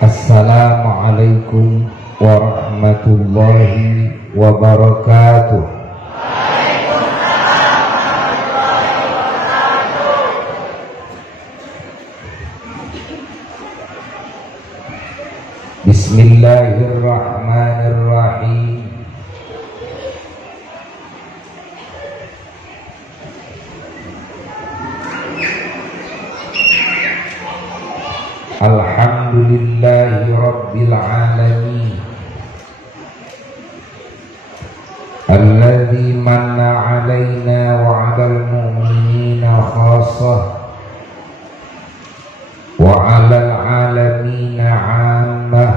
Assalamualaikum warahmatullahi wabarakatuh. Bismillahirrahmanirrahim. Alhamdulillahi rabbil alamin, alladzi manna alaina wa 'alal mu'minina khassah wa 'alal 'alamina 'ammah.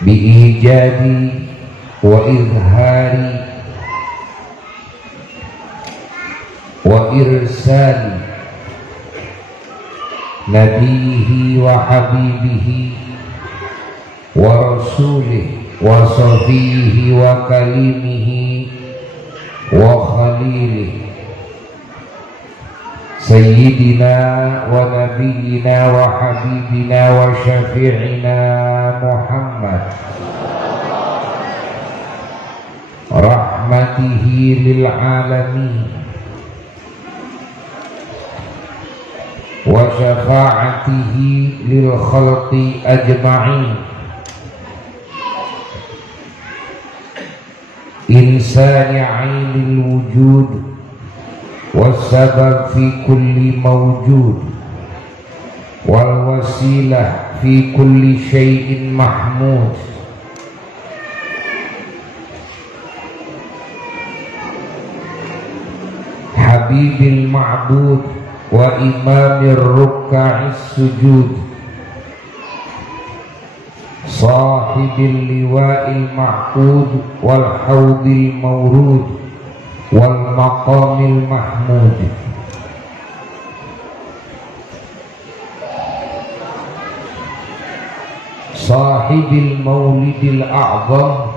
Biijadi wa izhari wa irsali nabihi wa habibihi wa rasulih wa safihi wa kalimihi wa khalilih sayyidina wa nabiyina wa habibina wa syafi'ina Muhammad rahmatihi lil alamin wa syafa'atihi lil khalqi ajma'in. Insani 'ainil wujud was-sabab fi kulli mawjud wal wasilah fi kulli syai'in mahmud. Habibil ma'bud wa imamir ruka'is sujud, sahibil liwa'il ma'qud wal hawdil mawrud wal maqamil mahmud. Sahibil maulidil a'zam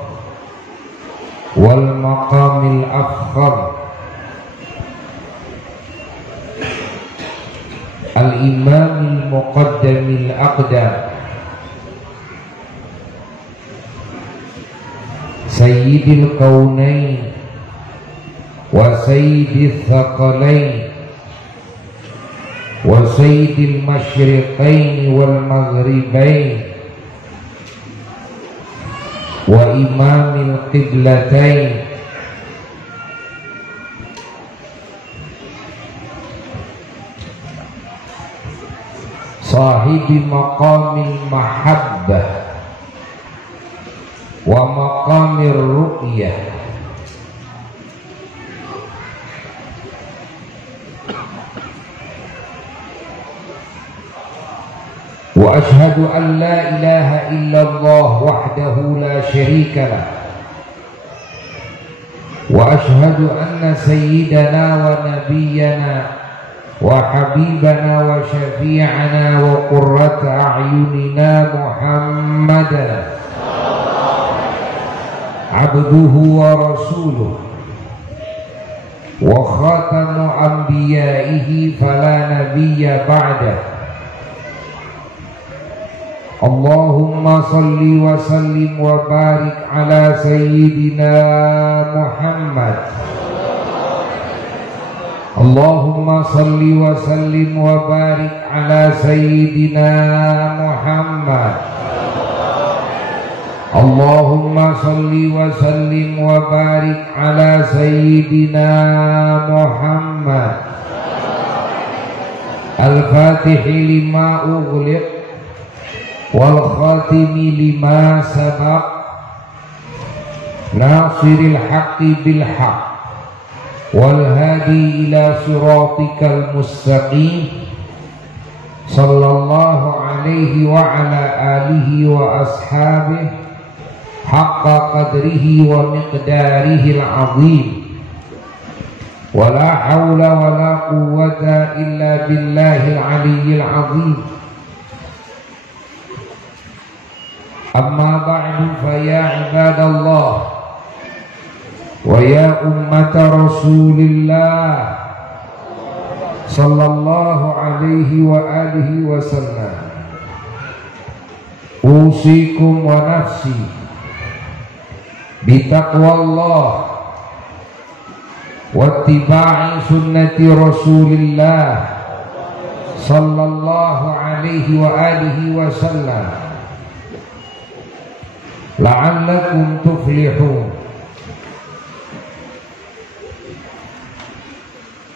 wal maqamil afkhar, al-imamil muqaddamil aqdam, sayyidil kaunain wa sayyidil thaqalain wa sayyidil masyriqain wal maghribain wa imamil qiblatain, sahibi maqamil mahabbah wa maqamir ru'yah, wa ashhadu an la ilaha illallah wahdahu la sharika lah, wa ashhadu anna sayyidana wa nabiyyana wa habibana wa syafi'ana wa qurrata a'yunina Muhammadan abduhu wa rasuluh wa khatamu anbiya'ihi fala nabiyya ba'dah. Allahumma salli wa sallim wa barik ala sayyidina Muhammad. Allahumma salli wa sallim wa barik ala sayyidina Muhammad. Allahumma salli wa sallim wa barik ala sayyidina Muhammad. Al-Fatihi lima ughliq wal khatimi lima sabaq, nasiril haqqi bil haqq wal hadi ila siratikal mustaqim, sallallahu alaihi wa ala alihi wa ashabihi haqqa qadrihi wa miqdarihi al-azim. Wa la hawla wa la quwwata illa billahil aliyyil azim. Amma ba'du fa ya ibadallah wa ya ummata rasulillah sallallahu alaihi wa alihi wasallam. Usikum wa nafsi bitaqwallah wa ittiba'i sunnati Rasulillah sallallahu alaihi wa alihi wasallam la'allakum tuflihun.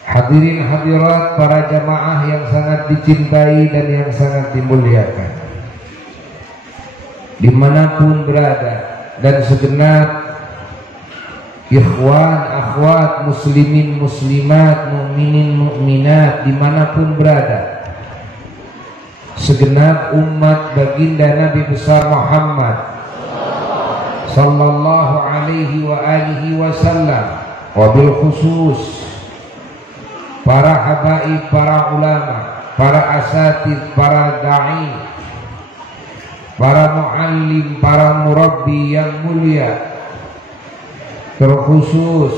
Hadirin hadirat para jamaah yang sangat dicintai dan yang sangat dimuliakan dimanapun berada, dan segenap ikhwan akhwat muslimin muslimat mukminin mukminat dimanapun berada, segenap umat baginda Nabi besar Muhammad sallallahu alaihi wa alihi wasallam, wabil khusus para habaib, para ulama, para asatid, para da'i, para muallim, para murabbi yang mulia, terkhusus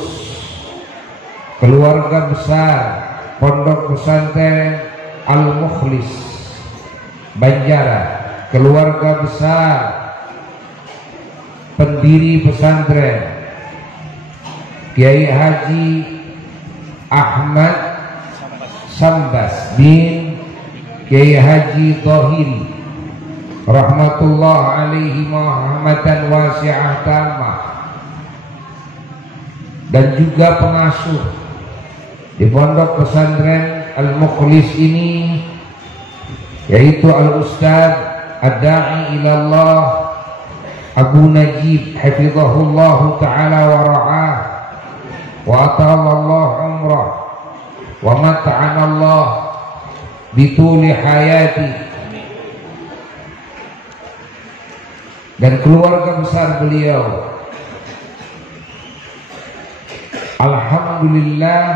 keluarga besar Pondok Pesantren Al-Mukhlis Banjara, keluarga besar pendiri pesantren Kiai Haji Ahmad Sambas bin Kiai Haji Thahiri rahmatullah alaihi rahmatan wasi'ah tamah, dan juga pengasuh di Pondok Pesantren Al-Mukhlis ini, yaitu Al-Ustaz Ad-Da'i Ilallah Abu Najib hafizahullah ta'ala wa ra'ah wa atalallahu umrah wa mata'anallah bituli hayati, dan keluarga besar beliau. Alhamdulillah,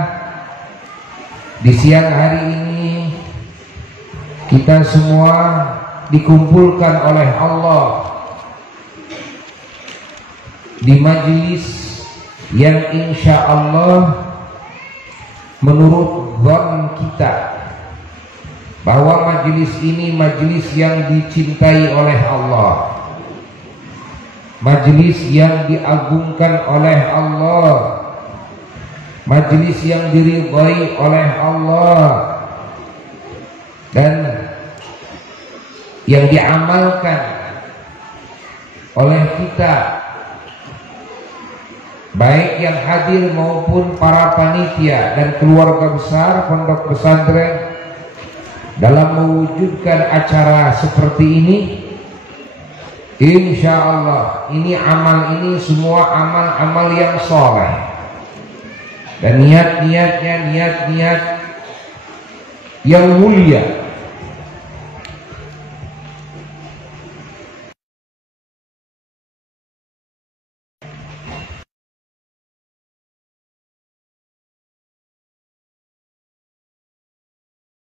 di siang hari ini kita semua dikumpulkan oleh Allah di majelis yang insya Allah menurut zon kita bahwa majelis ini majelis yang dicintai oleh Allah, majelis yang diagungkan oleh Allah, majelis yang diridhai oleh Allah, dan yang diamalkan oleh kita, baik yang hadir maupun para panitia dan keluarga besar Pondok Pesantren dalam mewujudkan acara seperti ini. Insya Allah ini amal ini semua amal-amal yang soleh, dan niat-niatnya niat-niat yang mulia.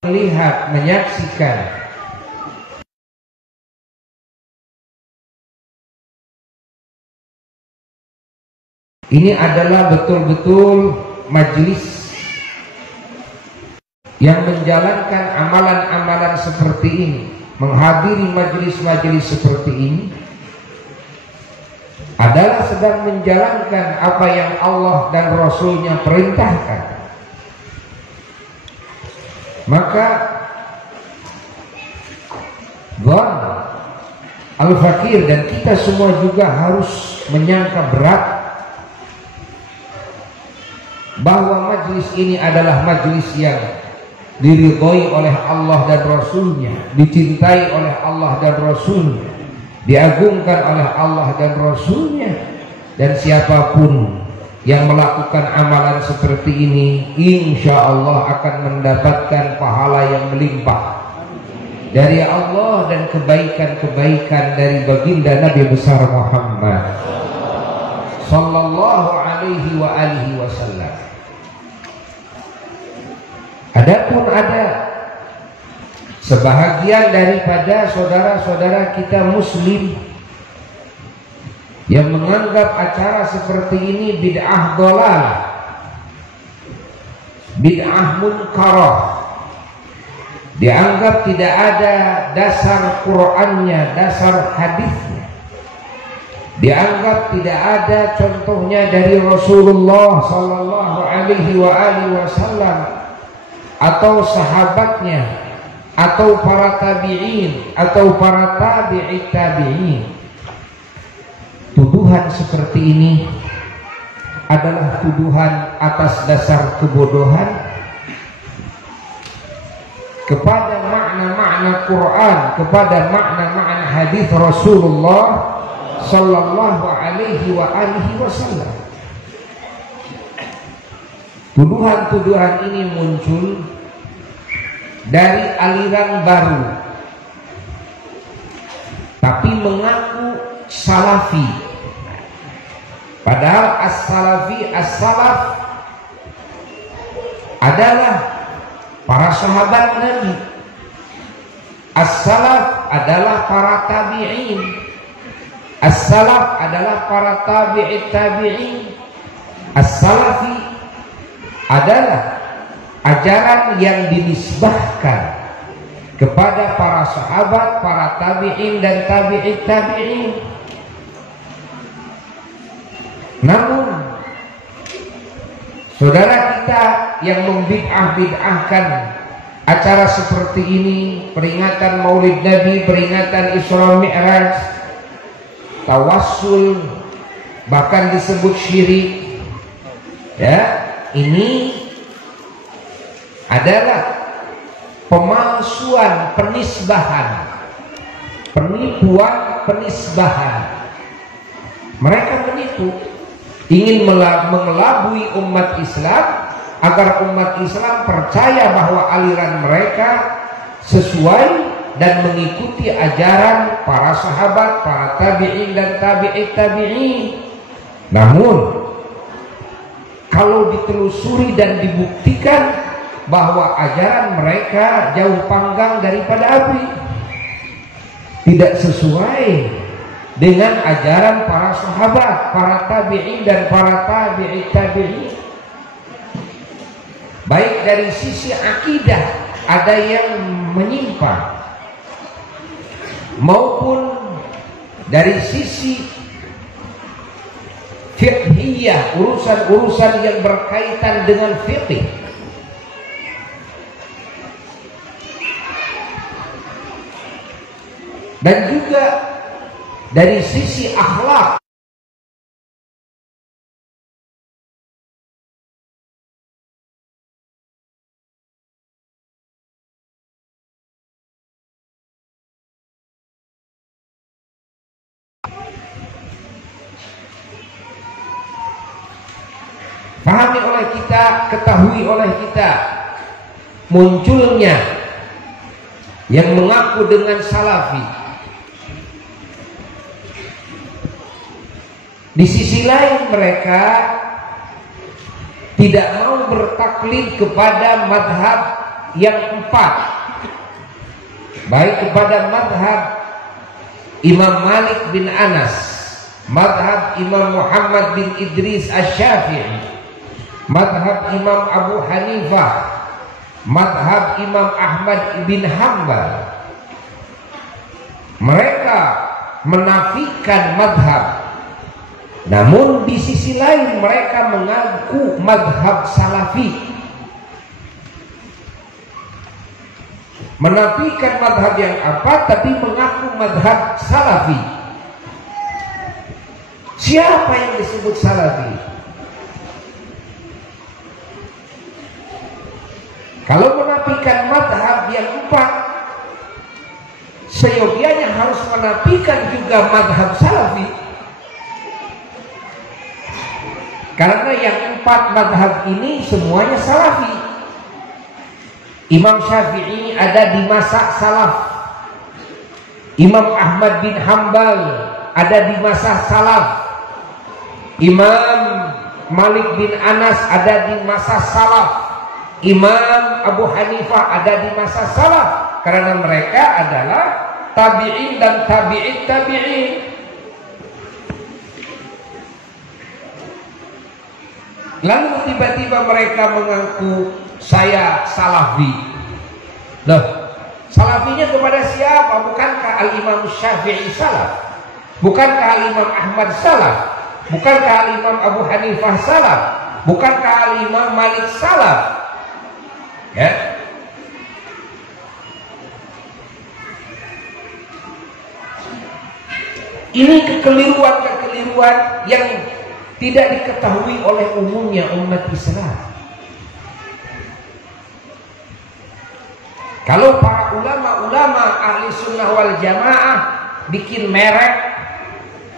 Melihat, menyaksikan ini adalah betul-betul majelis yang menjalankan amalan-amalan seperti ini, menghadiri majelis-majelis seperti ini adalah sedang menjalankan apa yang Allah dan Rasulnya perintahkan. Maka Tuhan Al-Fakir dan kita semua juga harus menyangka berat bahwa majlis ini adalah majlis yang diridhoi oleh Allah dan Rasulnya, dicintai oleh Allah dan Rasulnya, diagungkan oleh Allah dan Rasulnya, dan siapapun yang melakukan amalan seperti ini insya Allah akan mendapatkan pahala yang melimpah dari Allah dan kebaikan-kebaikan dari baginda Nabi besar Muhammad sallallahu alaihi wa alihi wasallam. Adapun ada sebahagian daripada saudara-saudara kita muslim yang menganggap acara seperti ini bid'ah dhalalah, bid'ah munkarah, dianggap tidak ada dasar Qur'annya, dasar hadisnya, dianggap tidak ada contohnya dari Rasulullah sallallahu alaihi wasallam atau sahabatnya atau para tabi'in atau para tabi'it tabi'in. Tuduhan seperti ini adalah tuduhan atas dasar kebodohan kepada makna-makna Quran, kepada makna-makna hadis Rasulullah sallallahu alaihi wasallam. Tuduhan-tuduhan ini muncul dari aliran baru, tapi mengaku salafi. Padahal as-salafi, as-salaf adalah para sahabat Nabi. As-salaf adalah para tabi'in. As-salaf adalah para tabi'it tabi'in. As-salafi adalah ajaran yang dinisbahkan kepada para sahabat, para tabi'in dan tabi'it tabi'in. Namun saudara kita yang membid'ah-bid'ahkan acara seperti ini, peringatan Maulid Nabi, peringatan Isra Mi'raj, tawassul, bahkan disebut syirik, ya, ini adalah pemalsuan, penisbahan, penipuan, penisbahan. Mereka menipu, ingin mengelabui umat Islam agar umat Islam percaya bahwa aliran mereka sesuai dan mengikuti ajaran para sahabat, para tabi'in dan tabi'it tabi'in. Namun kalau ditelusuri dan dibuktikan bahwa ajaran mereka jauh panggang daripada api, tidak sesuai dengan ajaran para sahabat, para tabi'in dan para tabi'it tabi'in. Baik dari sisi akidah ada yang menyimpang, maupun dari sisi fiqhiyah, urusan-urusan yang berkaitan dengan fiqh. Dan juga dari sisi akhlak. Pahami oleh kita, ketahui oleh kita munculnya yang mengaku dengan salafi. Di sisi lain mereka tidak mau bertaklid kepada madhab yang empat, baik kepada madhab Imam Malik bin Anas, madhab Imam Muhammad bin Idris Asy-Syafi'i, madhab Imam Abu Hanifah, madhab Imam Ahmad bin Hanbal. Mereka menafikan madhab, namun di sisi lain mereka mengaku madhab salafi. Menafikan madhab yang apa, tapi mengaku madhab salafi. Siapa yang disebut salafi? Kalau menafikan madhab yang empat, seyogianya harus menafikan juga madhab salafi. Karena yang empat madhab ini semuanya salafi. Imam Syafi'i ada di masa salaf, Imam Ahmad bin Hanbal ada di masa salaf, Imam Malik bin Anas ada di masa salaf, Imam Abu Hanifah ada di masa salaf. Karena mereka adalah tabi'in dan tabi'it tabi'in. Lalu tiba-tiba mereka mengaku saya salafi. Loh, Salafinya kepada siapa? Bukankah Al-Imam Syafi'i salaf? Bukankah Al-Imam Ahmad salaf? Bukankah Al-Imam Abu Hanifah salaf? Bukankah Al-Imam Malik salaf? Ya. Ini kekeliruan-kekeliruan yang tidak diketahui oleh umumnya umat Islam. Kalau para ulama-ulama ahli sunnah wal jamaah bikin merek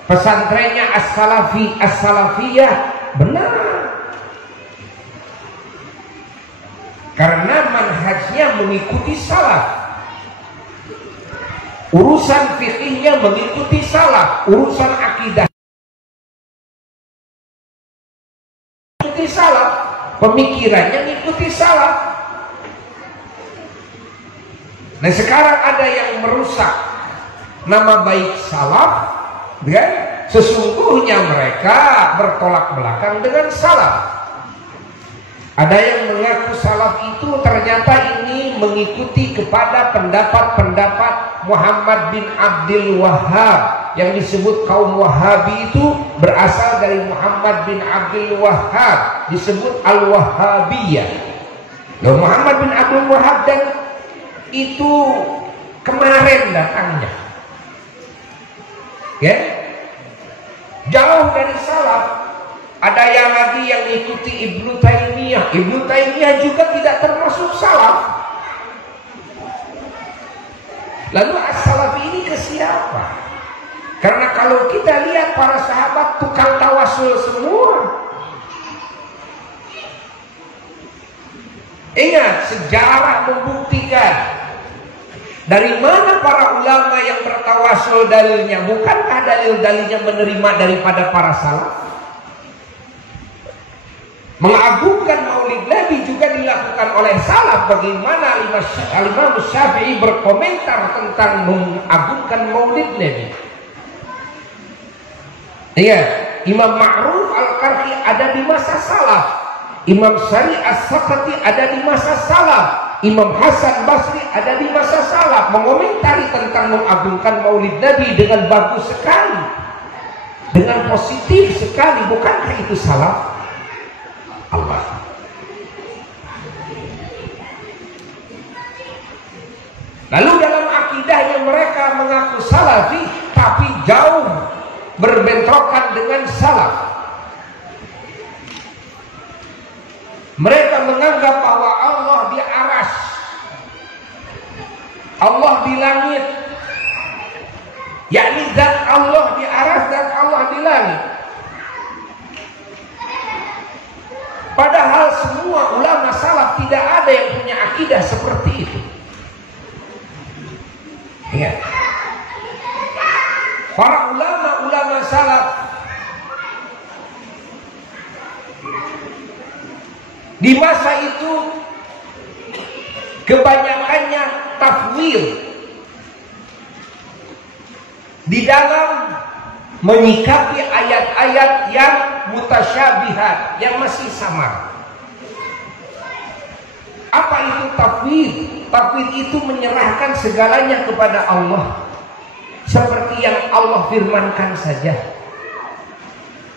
pesantrennya as-salafi, as-salafiyah, benar. Karena manhajnya mengikuti salaf. Urusan fikihnya mengikuti salaf, urusan akidah mengikuti salaf, pemikirannya mengikuti salaf. Nah sekarang ada yang merusak nama baik salaf, kan? Sesungguhnya mereka bertolak belakang dengan salaf. Ada yang mengaku salaf itu ternyata ini mengikuti kepada pendapat-pendapat Muhammad bin Abdul Wahhab. Yang disebut kaum Wahabi itu berasal dari Muhammad bin Abdul Wahhab, disebut Al-Wahhabiyah. Loh, Muhammad bin Abdul Wahhab dan itu kemarin datangnya, ya, jauh dari salaf. Ada yang lagi yang ikuti Ibnu Taimiyah. Ibnu Taimiyah juga tidak termasuk salaf. Lalu as-salafi ini ke siapa? Karena kalau kita lihat para sahabat tukang tawasul semua. Ingat, sejarah membuktikan dari mana para ulama yang bertawasul dalilnya. Bukankah dalil-dalilnya menerima daripada para salaf? Mengagungkan maulid Nabi juga dilakukan oleh salaf. Bagaimana Al-Imam Syafi'i berkomentar tentang mengagungkan maulid Nabi? Iya, Imam Ma'ruf Al-Qarhi ada di masa salaf. Imam Syari As-Sakati ada di masa salaf. Imam Hasan Basri ada di masa salaf, mengomentari tentang mengagungkan maulid Nabi dengan bagus sekali, dengan positif sekali. Bukankah itu salaf? Allah. Lalu dalam akidahnya mereka mengaku salafi, tapi jauh berbentrokan dengan salaf. Mereka menganggap bahwa Allah di aras, Allah di langit, yakni zat Allah di aras dan Allah di langit. Padahal semua ulama salaf tidak ada yang punya akidah seperti itu. Ingat, para ulama-ulama salaf di masa itu kebanyakannya tafwid di dalam menyikapi ayat-ayat yang mutasyabihat, yang masih samar. Apa itu tafwid? Tafwid itu menyerahkan segalanya kepada Allah, seperti yang Allah firmankan saja.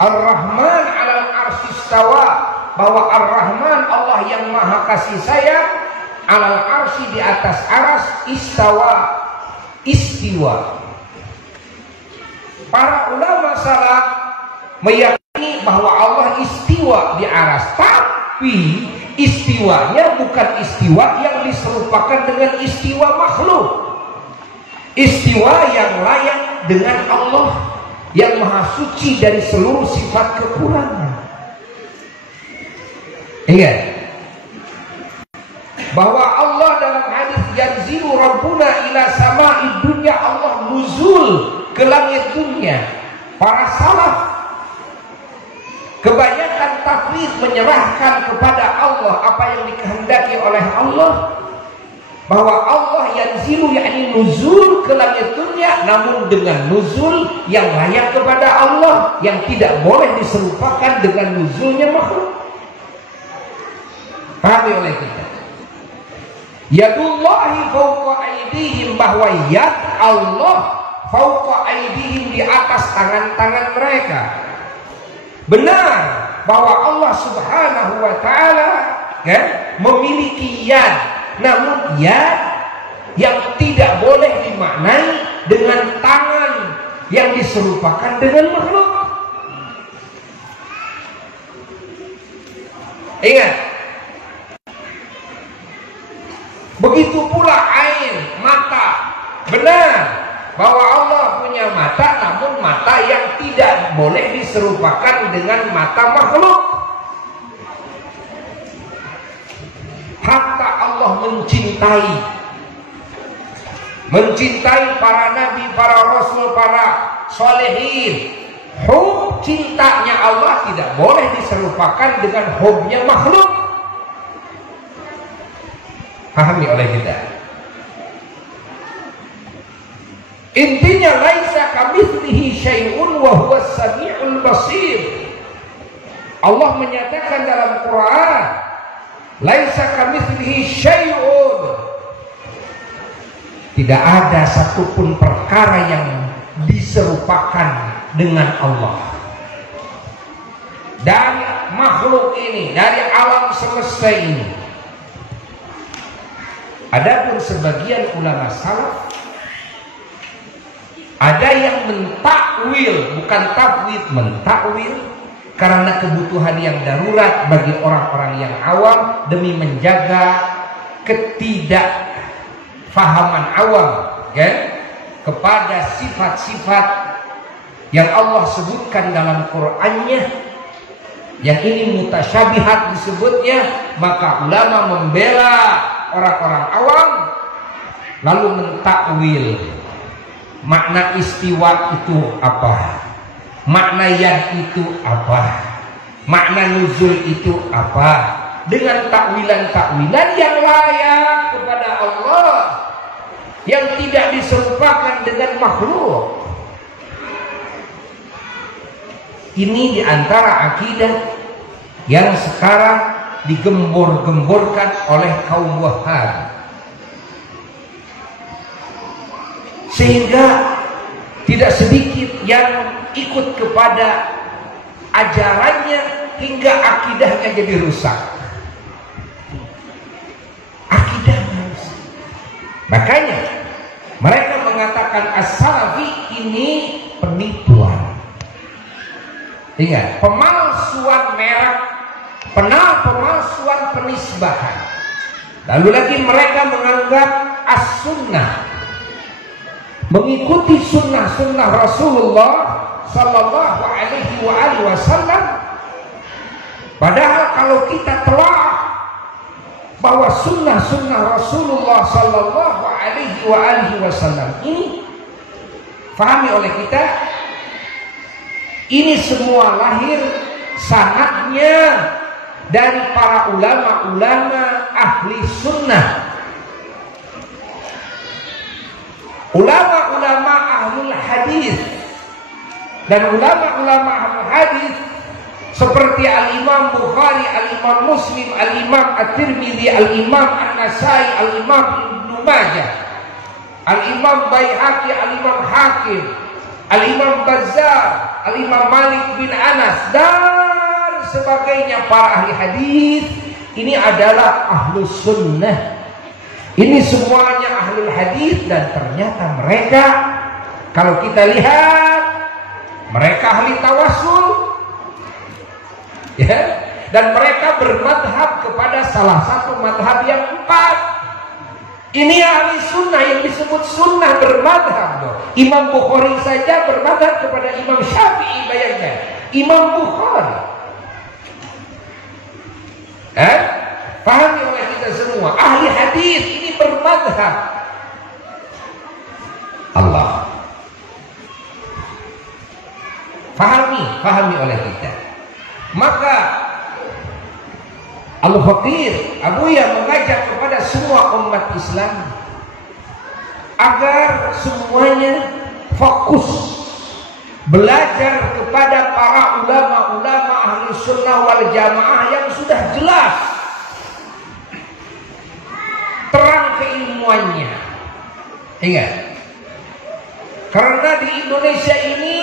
Ar-Rahman 'alal arsy istawa, bahwa Ar-Rahman Allah yang maha kasih sayang, 'alal arsy di atas aras, istawa istiwa. Para ulama salaf meyakini bahwa Allah istiwa di aras, tapi istiwanya bukan istiwa yang diserupakan dengan istiwa makhluk. Istiwa yang layak dengan Allah yang maha suci dari seluruh sifat kekurangan. Ingat bahwa Allah dalam hadis yanzilu rabbuna ila sama'id dunya, Allah nuzul ke langit dunia. Para salaf kebanyakan tafwid menyerahkan kepada Allah apa yang dikehendaki oleh Allah, bahwa Allah yanzilu yakni nuzul ke langit dunia, namun dengan nuzul yang layak kepada Allah, yang tidak boleh diserupakan dengan nuzulnya makhluk. Pahami oleh kita. Yadullahi fawqa aydihim, bahwa yad Allah fawqa aydihim, di atas tangan-tangan mereka. Benar bahwa Allah Subhanahu wa taala memiliki yad, namun yad yang tidak boleh dimaknai dengan tangan yang diserupakan dengan makhluk. Ingat, begitu pula ain, mata. Benar bahwa Allah punya mata, namun mata yang tidak boleh diserupakan dengan mata makhluk. Hatta Allah mencintai para nabi, para rasul, para solehin. Hub cintanya Allah tidak boleh diserupakan dengan hubnya makhluk. Pahami oleh kita. Intinya laisa kamitslihi syai'un wa huwas samiul basir. Allah menyatakan dalam Quran, laisa kamitslihi syai'un. Tidak ada satupun perkara yang diserupakan dengan Allah. Dari makhluk ini, dari alam semesta ini. Adapun sebagian ulama salaf, ada yang mentakwil, bukan tafwid, mentakwil karena kebutuhan yang darurat bagi orang-orang yang awam, demi menjaga ketidakfahaman awam kepada sifat-sifat yang Allah sebutkan dalam Qur'annya, yang ini mutasyabihat disebutnya. Maka ulama membela orang-orang awam, lalu mentakwil makna istiwa itu apa, makna yad itu apa, makna nuzul itu apa, dengan takwilan-takwilan yang layak kepada Allah, yang tidak diserupakan dengan makhluk. Ini diantara akidah yang sekarang digembor-gemborkan oleh kaum Wahhabi, sehingga tidak sedikit yang ikut kepada ajarannya hingga akidahnya jadi rusak. Akidahnya rusak. Makanya mereka mengatakan as-salafi ini penipuan. Ingat, pemalsuan merek, pemalsuan penisbahan. Lalu lagi mereka menganggap as-sunnah, mengikuti sunnah-sunnah Rasulullah Sallallahu Alaihi Wasallam. Padahal kalau kita telah bahwa sunnah-sunnah Rasulullah Sallallahu Alaihi Wasallam ini pahami oleh kita, ini semua lahir sanadnya dari para ulama-ulama ahli sunnah, ulama-ulama ahlul hadis, dan ulama-ulama ahlul hadis seperti Al-Imam Bukhari, Al-Imam Muslim, Al-Imam At-Tirmidzi, Al-Imam An-Nasai, Al-Imam Ibnu Majah, Al-Imam Baihaqi, Al-Imam Hakim, Al-Imam Bazzar, Al-Imam Malik bin Anas, dan sebagainya para ahli hadis. Ini adalah ahlus sunnah. Ini semuanya ahlul hadis, dan ternyata mereka, kalau kita lihat, mereka ahli tawassul, ya, dan mereka bermadhab kepada salah satu madhab yang 4. Ini ahli sunnah yang disebut sunnah bermadhab. Imam Bukhari saja bermadhab kepada Imam Syafi'i, bayangkan. Imam Bukhari. Pahami oleh kita semua, ahli hadis ini bermadhab. Allah. Pahami oleh kita. Maka Al-Faqir Abuya mengajak kepada semua umat Islam agar semuanya fokus belajar kepada para ulama-ulama ahli sunnah wal jamaah yang sudah jelas terang keilmuannya. Ingat, karena di Indonesia ini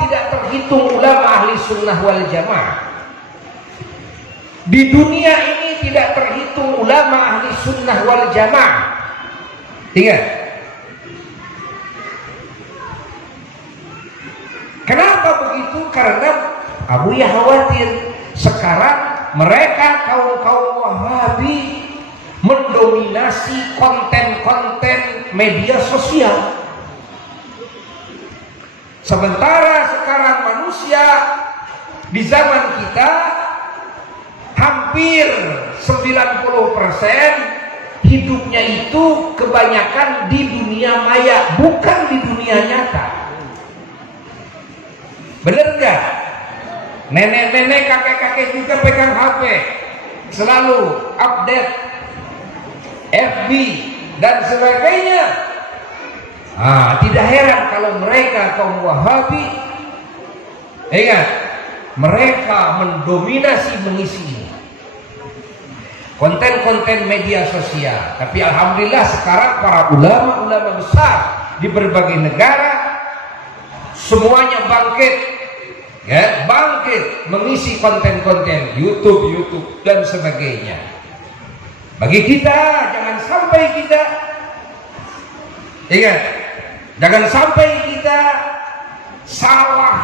tidak terhitung ulama ahli sunnah wal jamaah. Di dunia ini tidak terhitung ulama ahli sunnah wal jamaah. Ingat, kenapa begitu? Karena Abu ya khawatir sekarang mereka kaum Wahabi mendominasi konten-konten media sosial. Sementara sekarang manusia di zaman kita hampir 90% hidupnya itu kebanyakan di dunia maya, bukan di dunia nyata. Bener nggak? Nenek-nenek, kakek-kakek juga pegang HP, selalu update FB dan sebagainya. Tidak heran kalau mereka kaum Wahabi, ingat, mereka mendominasi mengisi konten-konten media sosial. Tapi alhamdulillah sekarang para ulama-ulama besar di berbagai negara semuanya bangkit mengisi konten-konten YouTube dan sebagainya. Bagi kita, jangan sampai kita salah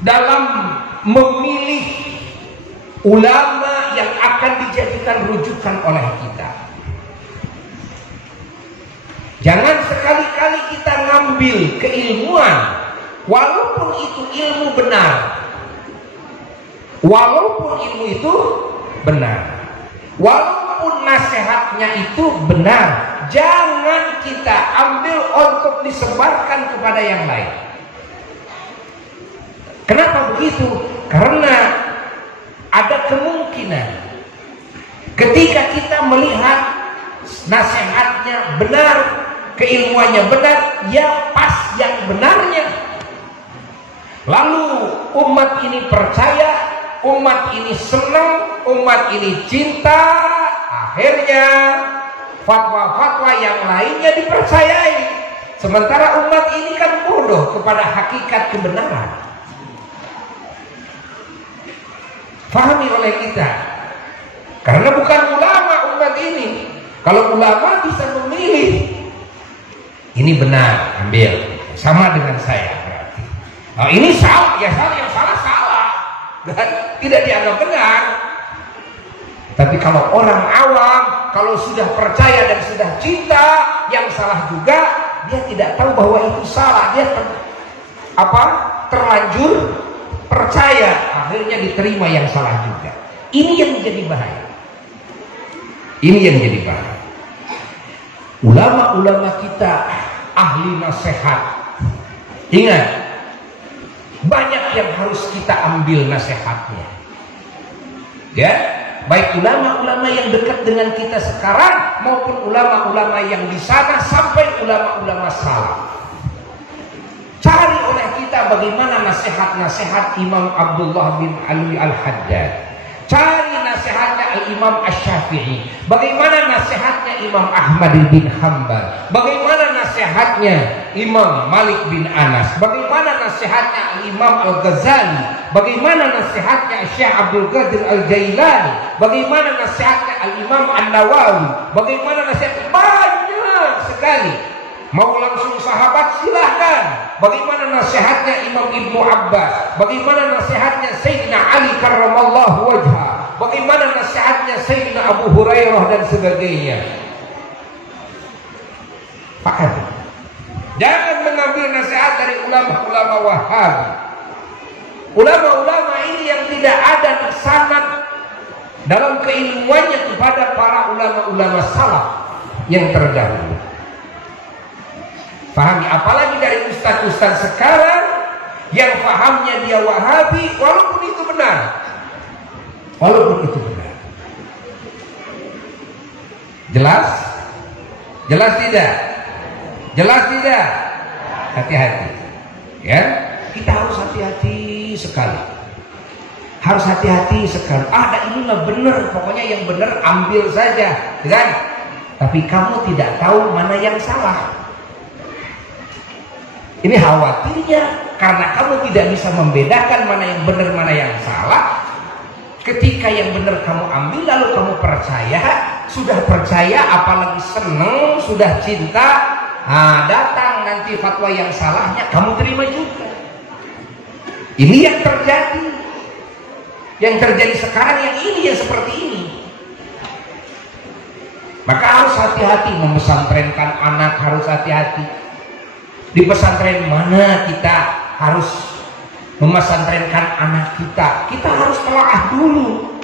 dalam memilih ulama yang akan dijadikan rujukan oleh kita. Jangan sekali-kali kita ngambil keilmuan walaupun itu ilmu benar. Walaupun nasihatnya itu benar, jangan kita ambil untuk disebarkan kepada yang lain. Kenapa begitu? Karena ada kemungkinan ketika kita melihat nasihatnya benar, keilmuannya benar, ya pas yang benarnya, lalu umat ini percaya, umat ini senang, umat ini cinta, akhirnya fatwa-fatwa yang lainnya dipercayai. Sementara umat ini kan bodoh kepada hakikat kebenaran. Fahami oleh kita, karena bukan ulama umat ini. Kalau ulama bisa memilih, ini benar, ambil, sama dengan saya. Ini salah, ya salah, yang salah, dan tidak dianggap benar. Tapi kalau orang awam, kalau sudah percaya dan sudah cinta, yang salah juga, dia tidak tahu bahwa itu salah. Dia terlanjur percaya, akhirnya diterima yang salah juga. Ini yang menjadi bahaya. Ulama-ulama kita ahli nasihat. Ingat, banyak yang harus kita ambil nasihatnya. Ya, baik ulama-ulama yang dekat dengan kita sekarang maupun ulama-ulama yang di sana sampai ulama-ulama salaf. Cari oleh kita bagaimana nasihat-nasihat Imam Abdullah bin Ali Al-Haddad. Cari nasihatnya Al-Imam Asy-Syafi'i. Bagaimana nasihatnya Imam Ahmad bin Hanbal. Bagaimana nasihatnya Imam Malik bin Anas. Bagaimana nasihatnya Al-Imam Al-Ghazali. Bagaimana nasihatnya Syekh Abdul Qadir Al-Jailani. Bagaimana nasihatnya Al-Imam An-Nawawi. Bagaimana nasihatnya, banyak sekali. Mau langsung sahabat silahkan. Bagaimana nasihatnya Imam Ibnu Abbas. Bagaimana nasihatnya Sayyidina Ali karramallahu wajhah. Bagaimana nasihatnya Sayyidina Abu Hurairah dan sebagainya. Paham? Jangan mengambil nasihat dari ulama-ulama Wahabi. Ulama-ulama ini yang tidak ada sanad dalam keilmuannya kepada para ulama-ulama salaf yang terdahulu. Pahami, apalagi dari ustaz-ustaz sekarang yang pahamnya dia Wahabi, walaupun itu benar. Jelas? Jelas tidak? Hati-hati. Ya, kita harus hati-hati sekali. harus hati-hati sekarang. Ini mah benar, pokoknya yang benar ambil saja, kan? Tapi kamu tidak tahu mana yang salah. Ini khawatirnya karena kamu tidak bisa membedakan mana yang benar mana yang salah. Ketika yang benar kamu ambil lalu kamu percaya, sudah percaya apalagi seneng, sudah cinta, datang nanti fatwa yang salahnya kamu terima juga. Ini yang terjadi. Yang terjadi sekarang yang seperti ini. Maka harus hati-hati memesantrenkan anak, harus hati-hati. Di pesantren mana kita harus memesantrenkan anak kita? Kita harus telaah dulu.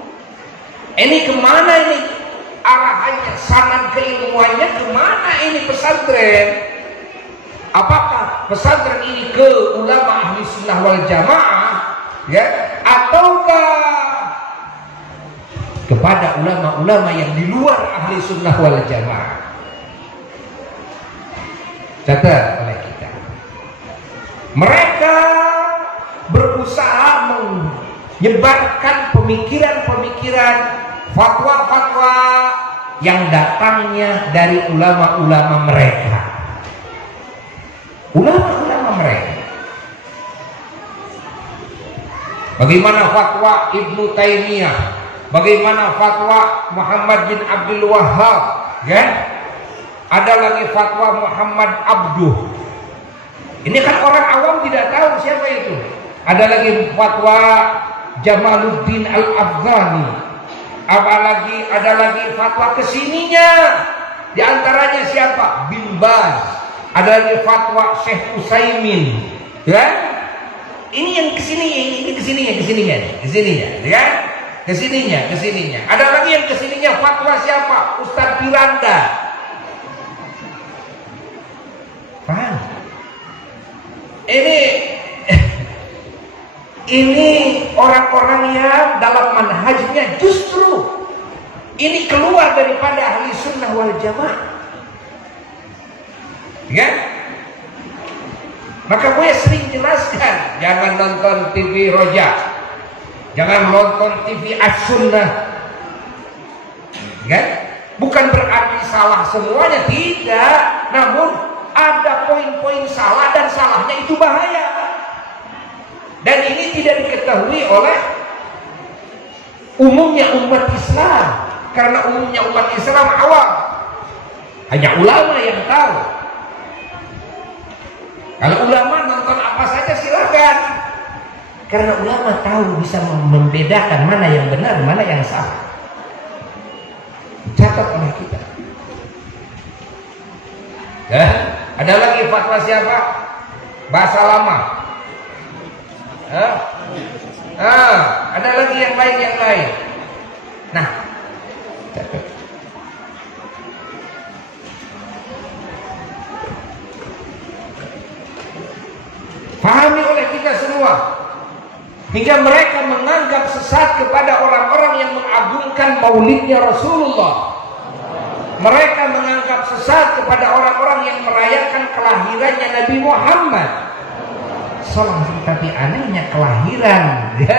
Ini kemana ini arahannya, sanad keilmuannya kemana ini pesantren? Apakah pesantren ini ke ulama ahli sunnah wal jamaah, ya, ataukah kepada ulama-ulama yang di luar ahli sunnah wal jamaah? Catat oleh kita. Mereka berusaha menyebarkan pemikiran-pemikiran, fatwa-fatwa yang datangnya dari ulama-ulama mereka. Ulama-ulama mereka. Bagaimana fatwa Ibnu Taimiyah, bagaimana fatwa Muhammad bin Abdul Wahhab, kan? Ada lagi fatwa Muhammad Abduh. Ini kan orang awam tidak tahu siapa itu. Ada lagi fatwa Jamaluddin Al-Afghani. Apalagi ada lagi fatwa kesininya. Di antaranya siapa? Bin Baz. Ada lagi fatwa Syekh Utsaimin. Ya? Ini yang kesininya, ya? Kesininya. Ada lagi yang kesininya fatwa siapa? Ustadz Piranda. Paham? Ini orang-orang yang dalam manhajnya justru ini keluar daripada ahli sunnah wal jamaah, ya. Maka gue sering jelaskan, jangan nonton TV Roja, jangan nonton TV As-Sunnah, kan? Bukan berarti salah semuanya, tidak. Namun ada poin-poin salah dan salahnya itu bahaya. Dan ini tidak diketahui oleh umumnya umat Islam. Karena umumnya umat Islam awam, hanya ulama yang tahu. Kalau ulama nonton apa saja silakan. Karena ulama tahu, bisa membedakan mana yang benar, mana yang salah. Catat oleh kita. Ya, ada lagi fatwa siapa? Bahasa lama. Ada lagi yang lain. Nah, catat. Pahami oleh kita semua. Hingga mereka menganggap sesat kepada orang-orang yang mengagungkan maulidnya Rasulullah. Mereka menganggap sesat kepada orang-orang yang merayakan kelahirannya Nabi Muhammad. Tapi anehnya kelahiran, ya?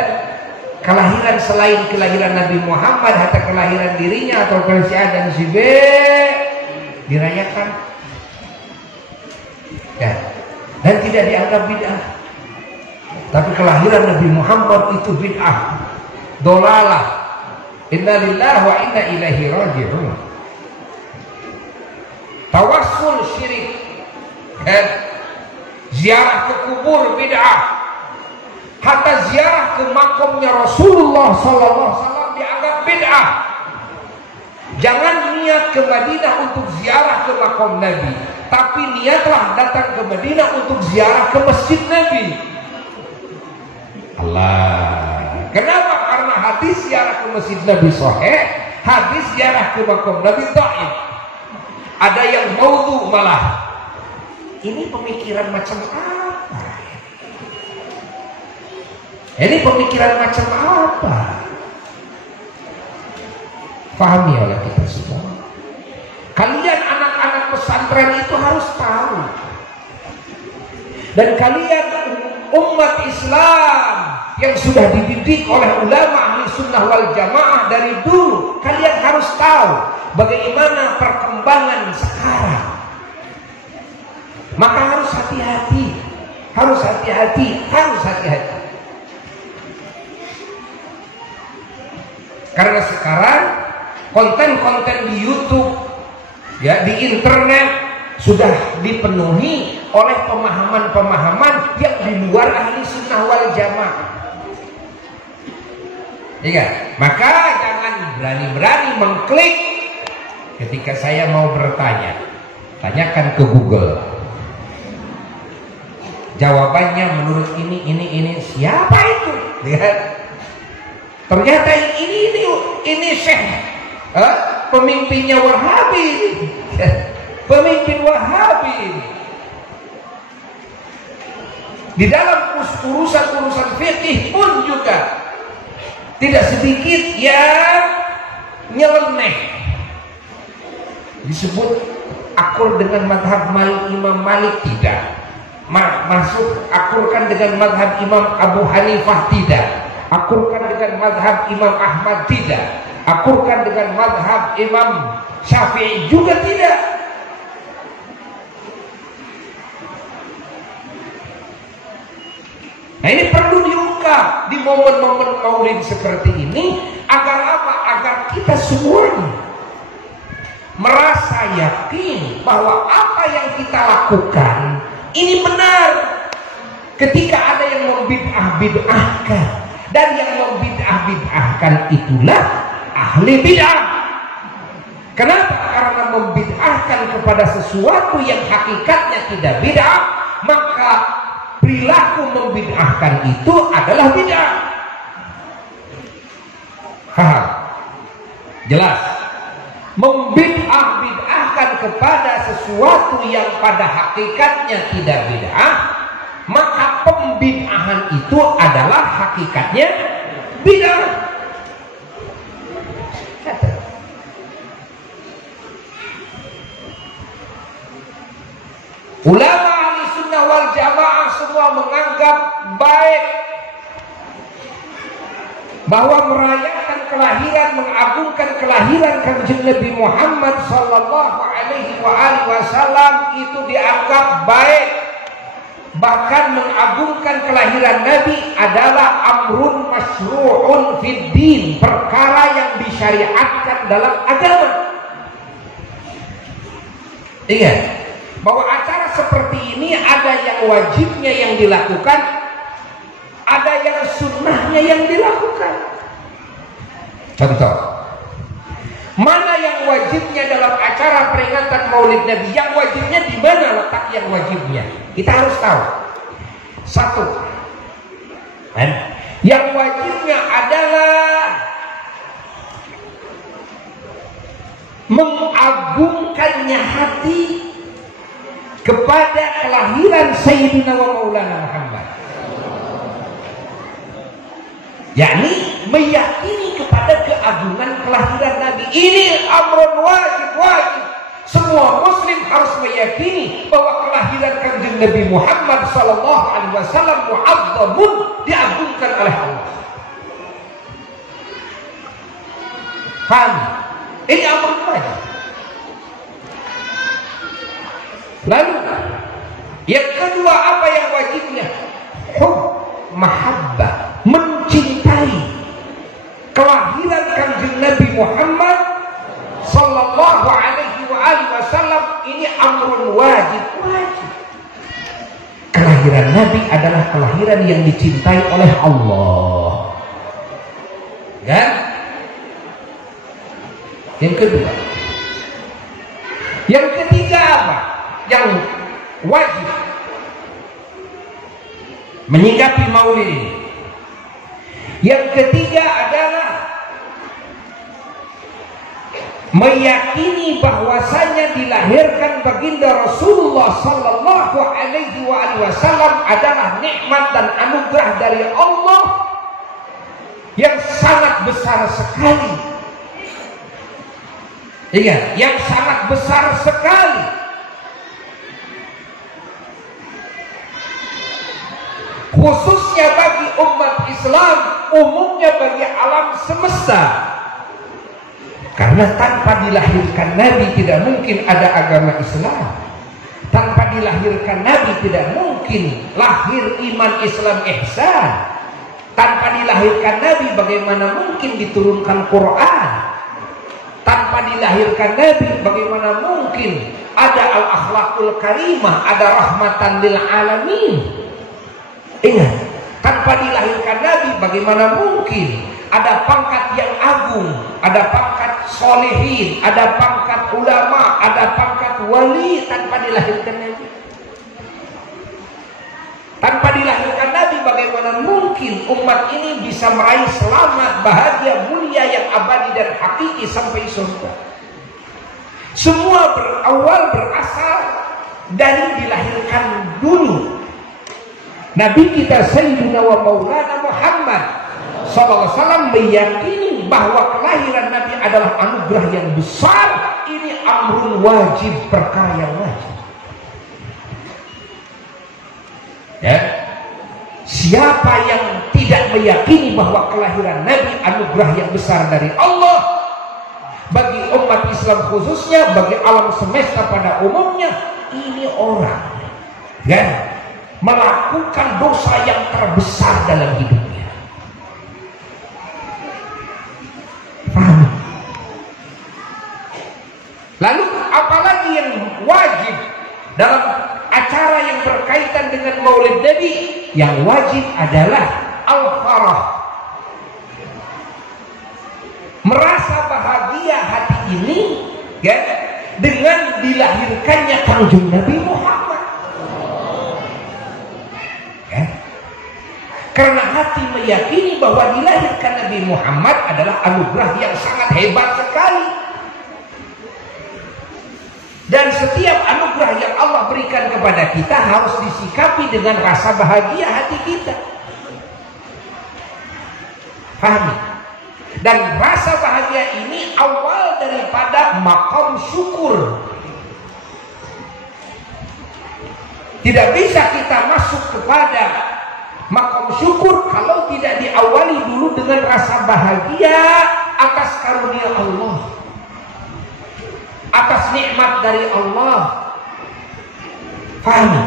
Kelahiran selain kelahiran Nabi Muhammad, hatta kelahiran dirinya atau si A dan si B dirayakan, ya, dan tidak dianggap bid'ah. Tapi kelahiran Nabi Muhammad itu bid'ah, dolalah. Inna lillahi wa inna ilaihi raji'un. Tawassul syirik, ziarah ke kubur bid'ah. Hatta ziarah ke makamnya Rasulullah SAW dianggap bid'ah. Jangan niat ke Madinah untuk ziarah ke makam Nabi, tapi niatlah datang ke Madinah untuk ziarah ke masjid Nabi. Allah. Kenapa? Karena hadis ziarah ke masjid Nabi sahih, hadis ziarah ke makam Nabi dhaif. Ada yang maudhu malah. Ini pemikiran macam apa? Ini pemikiran macam apa? Pahami oleh kita semua. Kalian anak-anak pesantren itu harus tahu. Dan kalian umat Islam yang sudah dididik oleh ulama ahli sunnah wal jamaah dari dulu, kalian harus tahu bagaimana perkembangan sekarang. Maka harus hati-hati, harus hati-hati, harus hati-hati. Karena sekarang konten-konten di YouTube, ya, di internet sudah dipenuhi oleh pemahaman-pemahaman yang di luar ahli sunnah wal jamaah. Ya, maka jangan berani-berani mengklik ketika saya mau bertanya. Tanyakan ke Google. Jawabannya menurut ini siapa itu? Lihat. Ternyata ini Syekh, pemimpinnya Wahabi ini. Pemimpin Wahabi ini. Di dalam urusan-urusan fikih pun juga tidak sedikit yang nyeleneh. Disebut akur dengan madhab Imam Malik, tidak. Masuk akurkan dengan madhab Imam Abu Hanifah, tidak. Akurkan dengan madhab Imam Ahmad, tidak. Akurkan dengan madhab Imam Syafi'i juga tidak. Nah, ini perlu diungkap di momen-momen maulid seperti ini. Agar apa? Agar kita semuanya merasa yakin bahwa apa yang kita lakukan ini benar. Ketika ada yang membid'ah-bid'ahkan, dan yang membid'ah-bid'ahkan itulah ahli bid'ah. Kenapa? Karena membid'ahkan kepada sesuatu yang hakikatnya tidak bid'ah, maka perilaku membid'ahkan itu adalah bid'ah. Paham? Jelas? Membid'ah-bid'ahkan kepada sesuatu yang pada hakikatnya tidak bid'ah, maka pembid'ahan itu adalah hakikatnya bid'ah. Ulama ahli sunnah wal jamaah semua menganggap baik bahwa merayakan kelahiran, mengagungkan kelahiran Kanjeng Nabi Muhammad sallallahu alaihi wasallam itu dianggap baik. Bahkan mengagungkan kelahiran Nabi adalah amrun masyru'un fid din, perkara yang disyariatkan dalam agama. Ingat bahwa acara seperti ini ada yang wajibnya yang dilakukan, ada yang sunnahnya yang dilakukan. Contoh, mana yang wajibnya dalam acara peringatan Maulid Nabi? Yang wajibnya di mana letak yang wajibnya? Kita harus tahu. Satu, yang wajibnya adalah mengagungkannya hati kepada kelahiran Sayyidina wa Maulana Muhammad, yakni meyakini kepada keagungan kelahiran Nabi. Ini amrun wajib. Semua muslim harus meyakini bahwa kelahiran Kanjeng Nabi Muhammad sallallahu alaihi wasallam mu'azzamun, diagungkan oleh Allah. Paham? Ini amrun wajib. Lalu yang kedua, apa yang wajibnya? Mahabbah, mencintai kelahiran Kanjeng Nabi Muhammad sallallahu alaihi wasallam. Ini amrun wajib. Kelahiran Nabi adalah kelahiran yang dicintai oleh Allah. Kan? Yang kedua. Yang ketiga apa? Yang wajib menyikapi maulid ini. Yang ketiga adalah meyakini bahwasanya dilahirkan baginda Rasulullah sallallahu alaihi wasallam adalah nikmat dan anugerah dari Allah yang sangat besar sekali. Ingat, yang sangat besar sekali. khususnya bagi umat Islam, umumnya bagi alam semesta. Karena tanpa dilahirkan Nabi tidak mungkin ada agama Islam. Tanpa dilahirkan Nabi tidak mungkin lahir iman Islam ihsan. Tanpa dilahirkan Nabi bagaimana mungkin diturunkan Quran? Tanpa dilahirkan Nabi bagaimana mungkin ada al-akhlaqul karimah, ada rahmatan lil alamin? Ingat, tanpa dilahirkan Nabi bagaimana mungkin ada pangkat yang agung, ada pangkat solehin, ada pangkat ulama, ada pangkat wali tanpa dilahirkan Nabi. Tanpa dilahirkan Nabi bagaimana mungkin umat ini bisa meraih selamat, bahagia, mulia yang abadi dan hakiki sampai surga. Semua berasal dari dilahirkan dulu. Nabi kita Sayyidina wa Maulana Muhammad SAW meyakini bahwa kelahiran Nabi adalah anugerah yang besar. Ini amrun wajib, perkara yang wajib. Ya. Siapa yang tidak meyakini bahwa kelahiran Nabi anugerah yang besar dari Allah bagi umat Islam khususnya, bagi alam semesta pada umumnya, ini orang ya melakukan dosa yang terbesar dalam hidupnya. Paham? Lalu apalagi yang wajib dalam acara yang berkaitan dengan Maulid Nabi? Yang wajib adalah al-farah, merasa bahagia hati ini ya dengan dilahirkannya Kanjeng Nabi Muhammad ya. Karena hati meyakini bahwa dilahirkan Nabi Muhammad adalah anugerah yang sangat hebat sekali. Dan setiap anugerah yang Allah berikan kepada kita harus disikapi dengan rasa bahagia hati kita. Pahami? Dan rasa bahagia ini awal daripada maqam syukur. Tidak bisa kita masuk kepada maqam syukur kalau tidak diawali dulu dengan rasa bahagia atas karunia Allah, atas nikmat dari Allah. Pahami?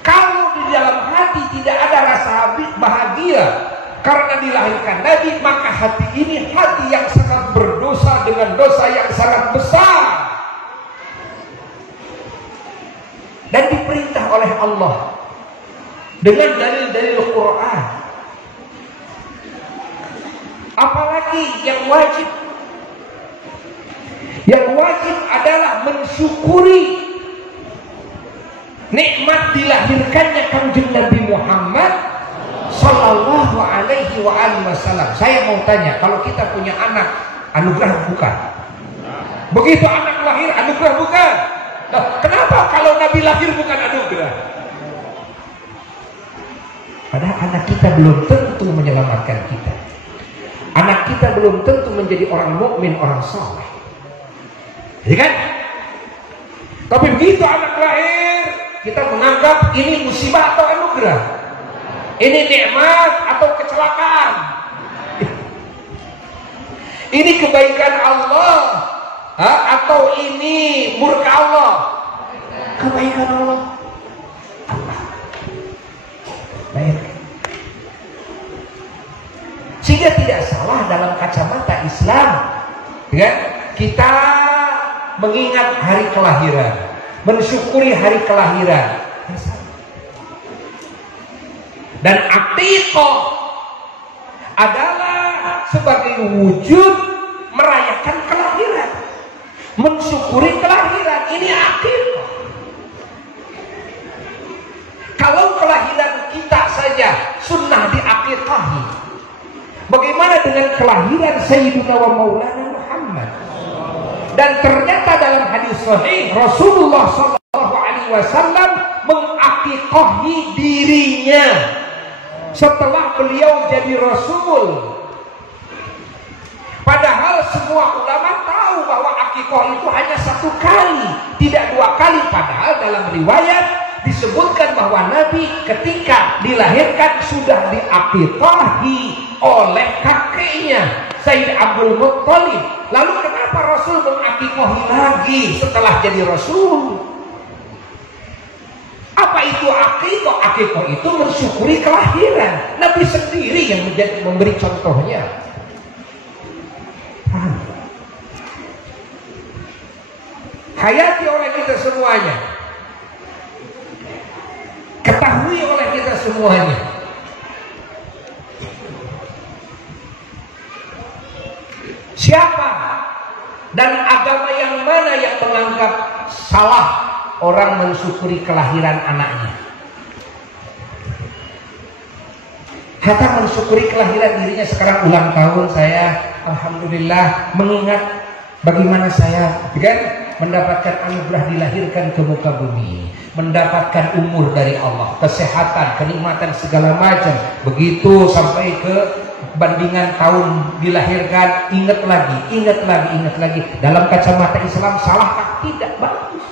Kalau di dalam hati tidak ada rasa bahagia karena dilahirkan Nabi, maka hati ini hati yang sangat berdosa dengan dosa yang sangat besar. Dan diperintah oleh Allah dengan dalil-dalil Quran. Apalagi yang wajib? Yang wajib adalah mensyukuri nikmat dilahirkannya Kanjeng Nabi Muhammad Sallallahu Alaihi Wasallam. Saya mau tanya, kalau kita punya anak, anugerah bukan? Begitu anak lahir, anugerah bukan? Nah, kenapa kalau Nabi lahir bukan anugerah? Padahal anak kita belum tentu menyelamatkan kita. Anak kita belum tentu menjadi orang mukmin, orang saleh. Ya kan? Tapi begitu anak lahir, kita menganggap ini musibah atau anugerah, ini nikmat atau kecelakaan, ini kebaikan Allah atau ini murka Allah. Kebaikan Allah. Baik. Sehingga tidak salah dalam kacamata Islam ya, kita mengingat hari kelahiran, mensyukuri hari kelahiran. Dan aqiqah adalah sebagai wujud merayakan kelahiran, mensyukuri kelahiran. Ini aqiqah. Kalau kelahiran kita saja sunnah diaqiqahi, bagaimana dengan kelahiran Sayyidina wa Maulana Muhammad? Dan ternyata dalam hadis sahih Rasulullah SAW mengaqiqahi dirinya setelah beliau jadi Rasul. Padahal semua ulama tahu bahwa aqiqah itu hanya satu kali, tidak dua kali. Padahal dalam riwayat disebutkan bahwa Nabi ketika dilahirkan sudah diakikahi oleh kakeknya Sayyid Abdul Muttalib. Lalu kenapa Rasul mengakikahi lagi setelah jadi Rasul? Apa itu akikah? Akikah itu mensyukuri kelahiran. Nabi sendiri yang memberi contohnya. Hayati oleh kita semuanya, ketahui oleh kita semuanya. Siapa dan agama yang mana yang menganggap salah orang mensyukuri kelahiran anaknya? Hatta mensyukuri kelahiran dirinya. Sekarang ulang tahun saya, alhamdulillah, mengingat bagaimana saya mendapatkan anugerah dilahirkan ke muka bumi, mendapatkan umur dari Allah, kesehatan, kenikmatan segala macam. Begitu sampai ke bandingan tahun dilahirkan, ingat lagi. Dalam kacamata Islam salahkah? Tidak, bagus.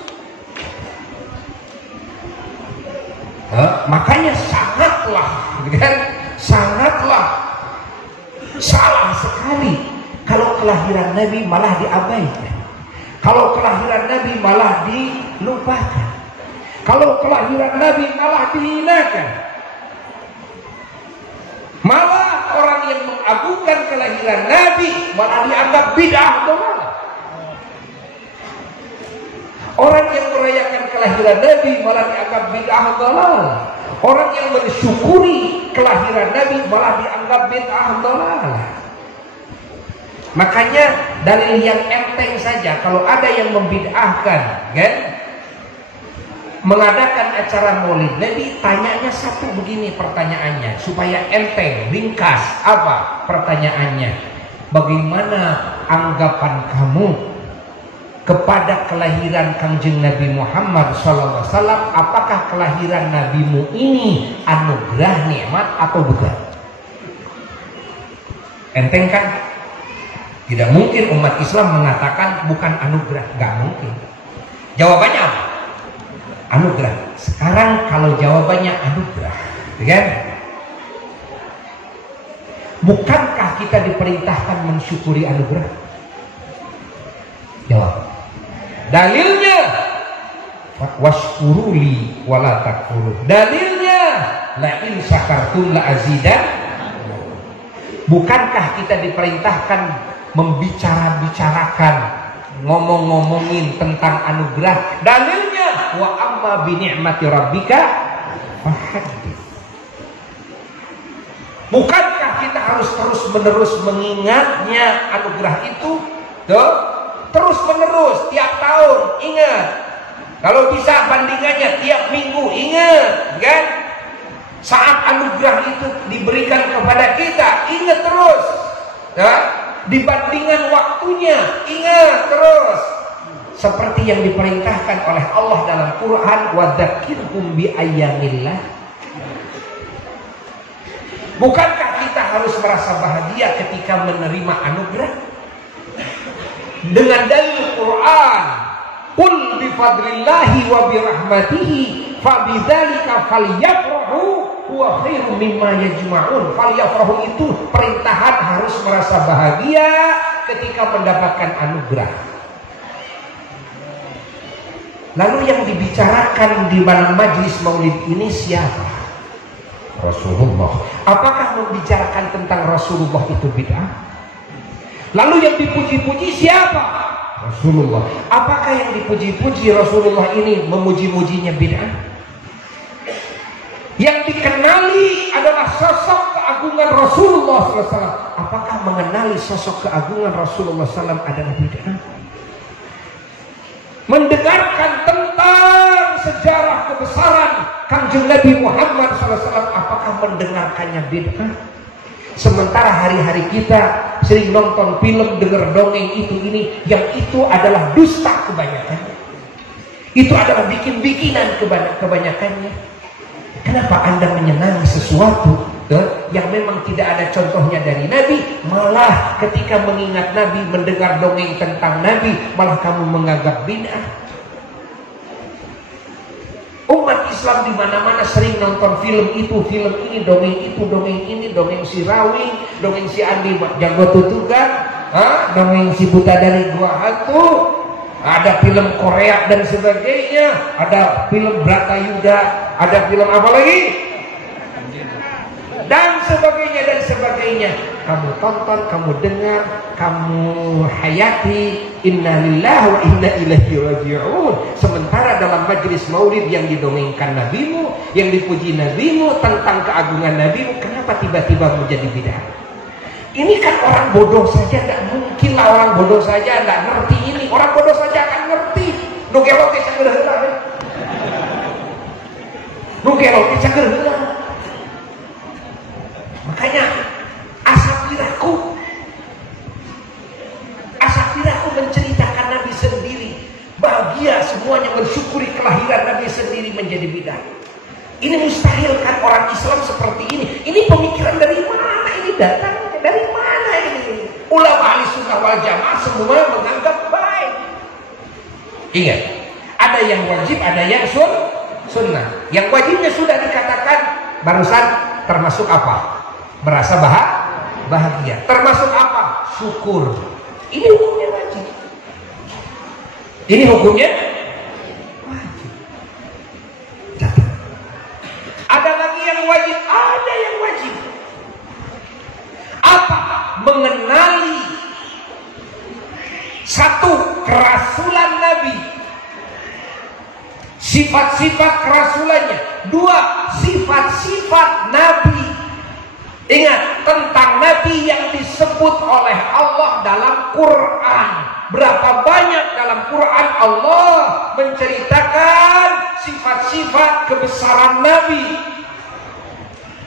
Makanya sangatlah salah sekali kalau kelahiran Nabi malah diabaikan, kalau kelahiran Nabi malah dilupakan, kalau kelahiran Nabi malah dihinakan. Malah orang yang mengagungkan kelahiran Nabi malah dianggap bid'ah dolalah. Orang yang merayakan kelahiran Nabi malah dianggap bid'ah dolalah. Orang yang mensyukuri kelahiran Nabi malah dianggap bid'ah dolalah. Makanya dalil yang enteng saja, kalau ada yang membid'ahkan, mengadakan acara Maulid Nabi, tanyanya satu begini pertanyaannya supaya enteng, ringkas. Apa pertanyaannya? Bagaimana anggapan kamu kepada kelahiran Kangjeng Nabi Muhammad SAW? Apakah kelahiran nabimu ini anugerah, nikmat atau bukan? Enteng kan? Tidak mungkin umat Islam mengatakan bukan anugerah, nggak mungkin. Jawabannya apa? Anugerah. Sekarang kalau jawabannya anugerah, kan? Bukankah kita diperintahkan mensyukuri anugerah? Jawab. Dalilnya washkuruli wala takfurun. Dalilnya la in syakartum la azidan. Bukankah kita diperintahkan membicarakan, ngomongin tentang anugerah? Dalilnya wa amma bi ni'mati rabbika fahaddits. Bukankah kita harus terus-menerus mengingatnya anugerah itu? Terus-menerus tiap tahun ingat. Kalau bisa bandingannya tiap minggu ingat, kan? Saat anugerah itu diberikan kepada kita, ingat terus. Dibandingkan waktunya, ingat terus. Seperti yang diperintahkan oleh Allah dalam Quran, wadzakirhum bi ayyamillah. Bukankah kita harus merasa bahagia ketika menerima anugerah? Dengan dalil Quran, qul bi fadlillahi wa bi rahmatihi fabidzalika falyafrahu huwa khairum mimma yajma'un. Falyafrahu itu perintahan harus merasa bahagia ketika mendapatkan anugerah. Lalu yang dibicarakan di dalam majlis maulid ini siapa? Rasulullah. Apakah membicarakan tentang Rasulullah itu bid'ah? Lalu yang dipuji-puji siapa? Rasulullah. Apakah yang dipuji-puji Rasulullah ini memuji-mujinya bid'ah? Yang dikenali adalah sosok keagungan Rasulullah SAW. Apakah mengenali sosok keagungan Rasulullah SAW adalah bid'ah? Mendengarkan tentang sejarah kebesaran Kangjeng Nabi Muhammad SAW, apakah mendengarkannya bid'ah? Sementara hari-hari kita sering nonton film, dengar dongeng itu ini, yang itu adalah dusta kebanyakannya. Itu adalah bikin-bikinan kebanyakannya. Kenapa Anda menyenangi sesuatu yang memang tidak ada contohnya dari Nabi? Malah ketika mengingat Nabi, mendengar dongeng tentang Nabi, malah kamu menganggap bid'ah. Umat Islam di mana-mana sering nonton film itu, film ini, dongeng itu, dongeng ini, dongeng si Rawi, dongeng si Andi Jago Tutugan, dongeng si Buta dari Gua Hantu, ada film Korea dan sebagainya, ada film Bratayuda, ada film apa lagi? Dan sebagainya dan sebagainya. Kamu tonton, kamu dengar, kamu hayati. Inna lillahi wa inna ilaihi raji'un. Sementara dalam majelis maulid yang didongengkan nabimu, yang dipuji nabimu tentang keagungan nabimu, kenapa tiba-tiba menjadi bid'ah? Ini kan orang bodoh saja, tidak mungkin lah orang bodoh saja tidak ngerti ini. Orang bodoh saja akan ngerti. Nugeroke cagerheula. Nugeroke cagerheula. Makanya Asafiraku menceritakan Nabi sendiri, bahagia semuanya mensyukuri kelahiran Nabi sendiri menjadi bid'ah. Ini mustahil kan orang Islam seperti ini. Ini pemikiran dari mana ini datang? Dari mana ini? Ulama ahli sunnah wal jamaah semua menganggap baik. Ingat, ada yang wajib, ada yang sunnah. Yang wajibnya sudah dikatakan barusan, termasuk apa? Merasa bahagia. Termasuk apa? Syukur. Ini hukumnya wajib. Ini hukumnya wajib. Ada lagi yang wajib, ada yang wajib. Apa? Mengenali satu, kerasulan Nabi, sifat-sifat kerasulannya. Dua, sifat-sifat Nabi. Ingat, tentang Nabi yang disebut oleh Allah dalam Quran. Berapa banyak dalam Quran Allah menceritakan sifat-sifat kebesaran Nabi.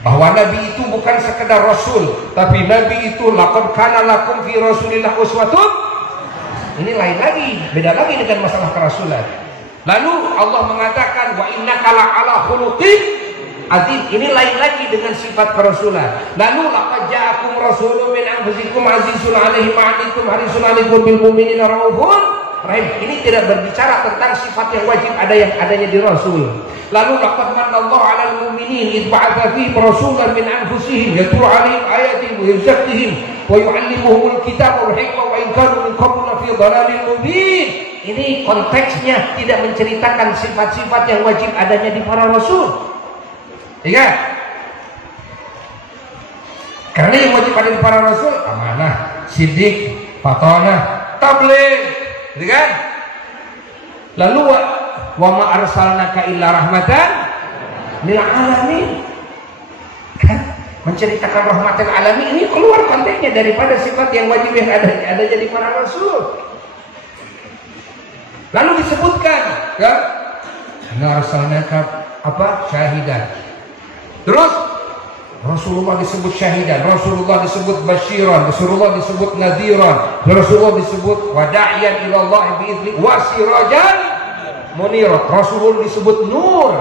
Bahwa Nabi itu bukan sekedar Rasul, tapi Nabi itu laqad kana lakum fi Rasulillah uswatun. Ini lain lagi, beda lagi dengan masalah kerasulan. Lalu Allah mengatakan wa innaka la'ala khuluqin azim. Ini lain lagi dengan sifat kerasulan. Lalu laqad ja'akum rasulun min anfusikum azizun 'alaihi ma 'anittum harisun 'alaikum bil mu'minina raufun rahim. Ini tidak berbicara tentang sifat yang wajib ada yang adanya di Rasul. Lalu laqad manallahu 'alal mu'minin id ba'atsa fihim rasulan min anfusihim yatlu 'alaihim ayatihi wa yuzakkihim wa yu'allimuhumul kitaba wal hikmah wa in kanu min qablu fi dhalalin mubin. Ini konteksnya tidak menceritakan sifat-sifat yang wajib adanya di para rasul. Ingat, karena yang wajib ada di para rasul amanah, siddiq, fatonah, tabligh, gitu kan? Lalu wa ma arsalnaka illa rahmatan lil alamin. Kan? Menceritakan rahmatan alamin ini keluar konteksnya daripada sifat yang wajib yang ada jadi para rasul. Lalu disebutkan, ya, inna arsalnaka apa? Syahidan. Terus Rasulullah disebut syahidan, Rasulullah disebut basyiran, Rasulullah disebut nadhiran, Rasulullah disebut wada'iyan ila Allah bi'idzni wa sirajan munira. Rasulullah disebut nur.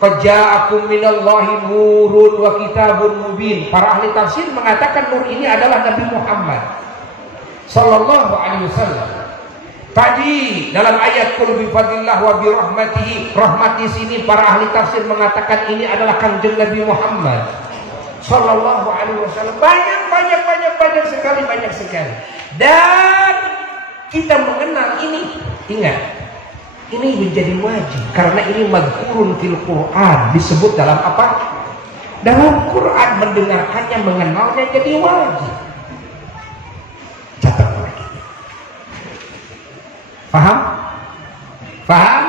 Qad ja'akum minallahi nurun wa kitabun mubin. Para ahli tafsir mengatakan nur ini adalah Nabi Muhammad sallallahu alaihi wasallam. Tadi dalam ayat qul bi fadlillah wa bi rahmatihi, rahmat di sini para ahli tafsir mengatakan ini adalah Kanjeng Nabi Muhammad sallallahu alaihi wasallam. Banyak sekali. Dan kita mengenal ini, ingat, ini menjadi wajib karena ini madhkurun fil Quran, disebut dalam apa? Dalam Quran. Mendengarkannya, mengenalnya jadi wajib. Catat. Paham?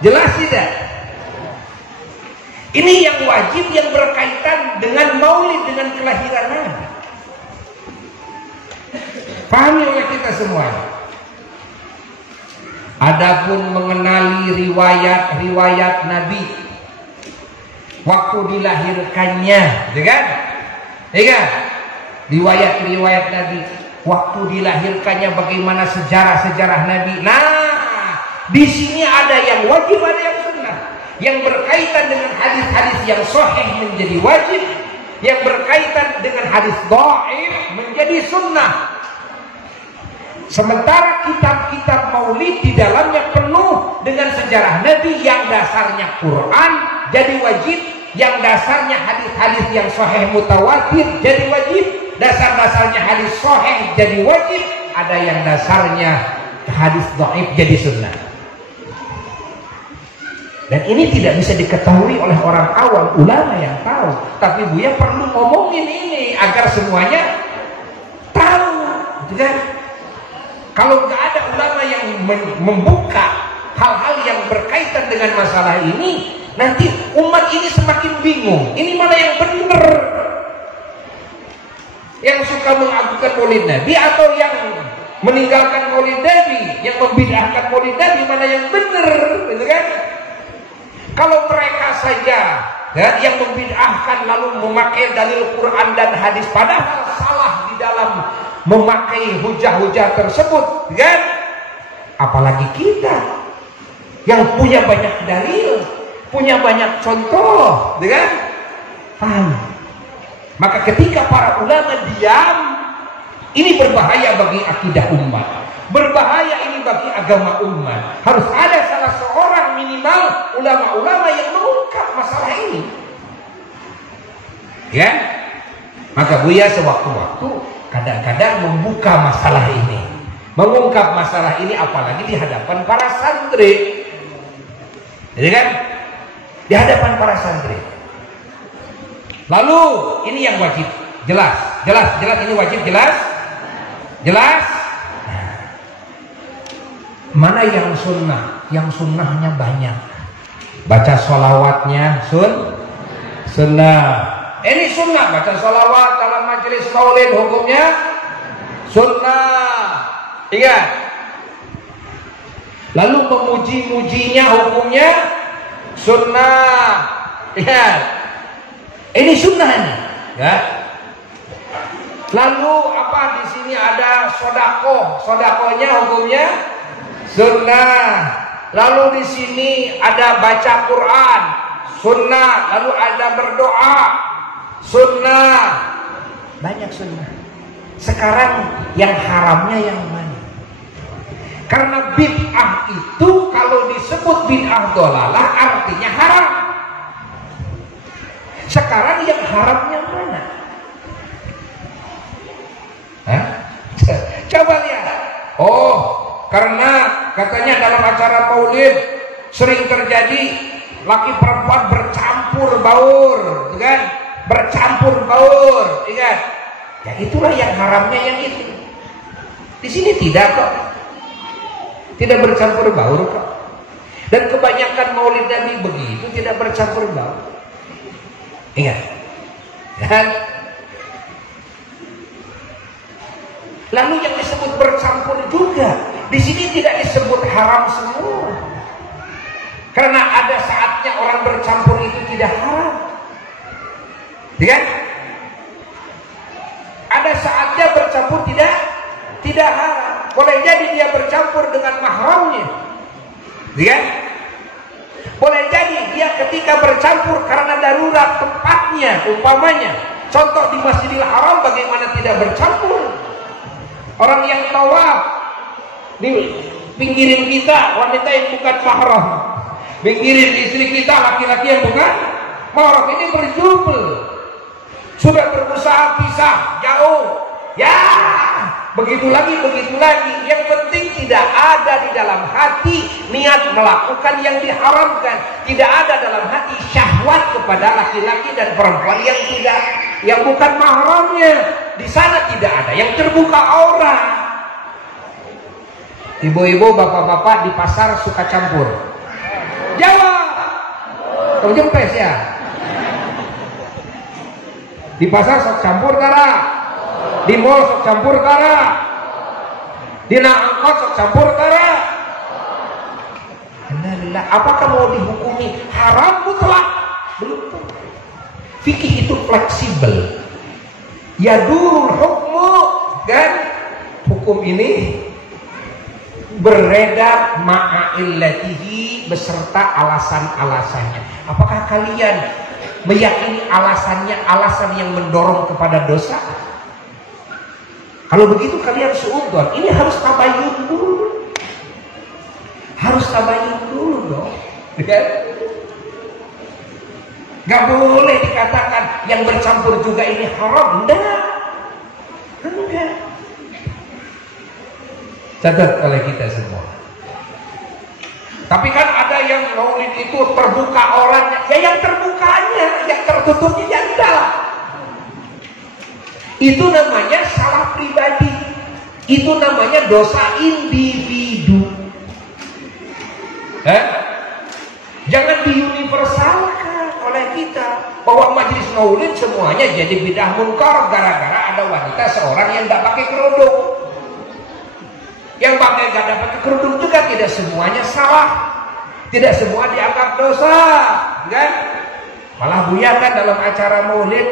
Jelas tidak? Ini yang wajib yang berkaitan dengan maulid, dengan kelahiran Nabi. Pahami oleh kita semua. Adapun mengenali riwayat Nabi waktu dilahirkannya, kan? Riwayat Nabi waktu dilahirkannya, bagaimana sejarah Nabi. Nah, di sini ada yang wajib, ada yang sunnah. Yang berkaitan dengan hadis-hadis yang sahih menjadi wajib, yang berkaitan dengan hadis dhaif menjadi sunnah. Sementara kitab-kitab maulid di dalamnya penuh dengan sejarah Nabi yang dasarnya Quran jadi wajib, yang dasarnya hadis-hadis yang sahih mutawatir jadi wajib, dasar-dasarnya hadis sahih jadi wajib, ada yang dasarnya hadis dhaif jadi sunnah. Dan ini tidak bisa diketahui oleh orang awam, ulama yang tahu. Tapi Buya perlu ngomongin ini agar semuanya tahu, gitu kan? Kalau nggak ada ulama yang membuka hal-hal yang berkaitan dengan masalah ini, nanti umat ini semakin bingung. Ini mana yang benar? Yang suka mengagungkan Maulid Nabi atau yang meninggalkan Maulid Nabi, yang membid'ahkan Maulid Nabi, mana yang benar, gitu kan? Kalau mereka saja ya, yang membid'ahkan lalu memakai dalil Quran dan hadis, padahal salah di dalam memakai hujah-hujah tersebut, kan? Apalagi kita yang punya banyak dalil, punya banyak contoh, kan? Paham? Maka ketika para ulama diam, ini berbahaya bagi akidah umat, berbahaya ini bagi agama umat. Harus ada salah seorang minimal ulama-ulama yang mengungkap masalah ini, ya. Maka Buya sewaktu-waktu kadang-kadang membuka masalah ini, mengungkap masalah ini, apalagi di hadapan para santri, jadi kan, di hadapan para santri. Lalu ini yang wajib, jelas ini wajib, jelas. Mana yang sunnah? Yang sunnahnya banyak. Baca sholawatnya sunnah. Ini sunnah, baca sholawat dalam majelis maulid hukumnya sunnah. Ingat. Lalu memuji-mujinya hukumnya sunnah. Ingat. Ini sunnah ini, ya. Lalu apa di sini ada sodakohnya hukumnya sunnah. Lalu di sini ada baca Quran sunnah. Lalu ada berdoa sunnah. Banyak sunnah. Sekarang yang haramnya yang mana? Karena bid'ah itu kalau disebut bid'ah dhalalah artinya haram. Sekarang yang haramnya mana? Hah? Coba lihat. Oh, karena katanya dalam acara maulid sering terjadi laki perempuan bercampur baur, kan? Bercampur baur, ingat? Ya itulah yang haramnya yang itu. Di sini tidak kok, tidak bercampur baur kok. Dan kebanyakan maulid Nabi begitu, tidak bercampur baur. Ingat, kan? Lalu yang disebut bercampur juga di sini tidak disebut haram semua. Karena ada saatnya orang bercampur itu tidak haram. Ya? Ada saatnya bercampur tidak haram. Boleh jadi dia bercampur dengan mahramnya. Ya? Boleh jadi dia ketika bercampur karena darurat tempatnya, umpamanya. Contoh di Masjidil Haram bagaimana tidak bercampur? Orang yang tawaf di pinggirin kita wanita yang bukan mahram, pinggirin istri kita laki-laki yang bukan mahram, ini berjubel, sudah berusaha pisah jauh, ya begitu lagi. Yang penting tidak ada di dalam hati niat melakukan yang diharamkan, tidak ada dalam hati syahwat kepada laki-laki dan perempuan yang bukan mahramnya. Di sana tidak ada yang terbuka aurat. Ibu-ibu, bapak-bapak di pasar suka campur. Jawab. Kamu jempes ya. Di pasar sok campur kara. Di mall sok campur kara. Di angkot sok campur kara. Alhamdulillah. Apakah mau dihukumi haram mutlak? Belum. Fikih itu fleksibel. Ya durul hukmu, kan? Hukum ini beredar ma'illatihi beserta alasan-alasannya. Apakah kalian meyakini alasannya alasan yang mendorong kepada dosa? Kalau begitu kalian suudzon. Ini harus tabayun dulu. Harus tabayun dulu dong. Ya? Nggak boleh dikatakan yang bercampur juga ini haram. Enggak. Catat oleh kita semua. Tapi kan ada yang maulid itu terbuka orangnya. Ya yang terbukanya, yang tertutupnya ya enggak. Itu namanya salah pribadi. Itu namanya dosa individu. Jangan diuniversalkan oleh kita bahwa majelis maulid semuanya jadi bidah munkar gara-gara ada wanita seorang yang tidak pakai kerudung. Yang pakai gak pakai kerudung juga tidak semuanya salah, tidak semua dianggap dosa, kan? Malah Buya kan dalam acara maulid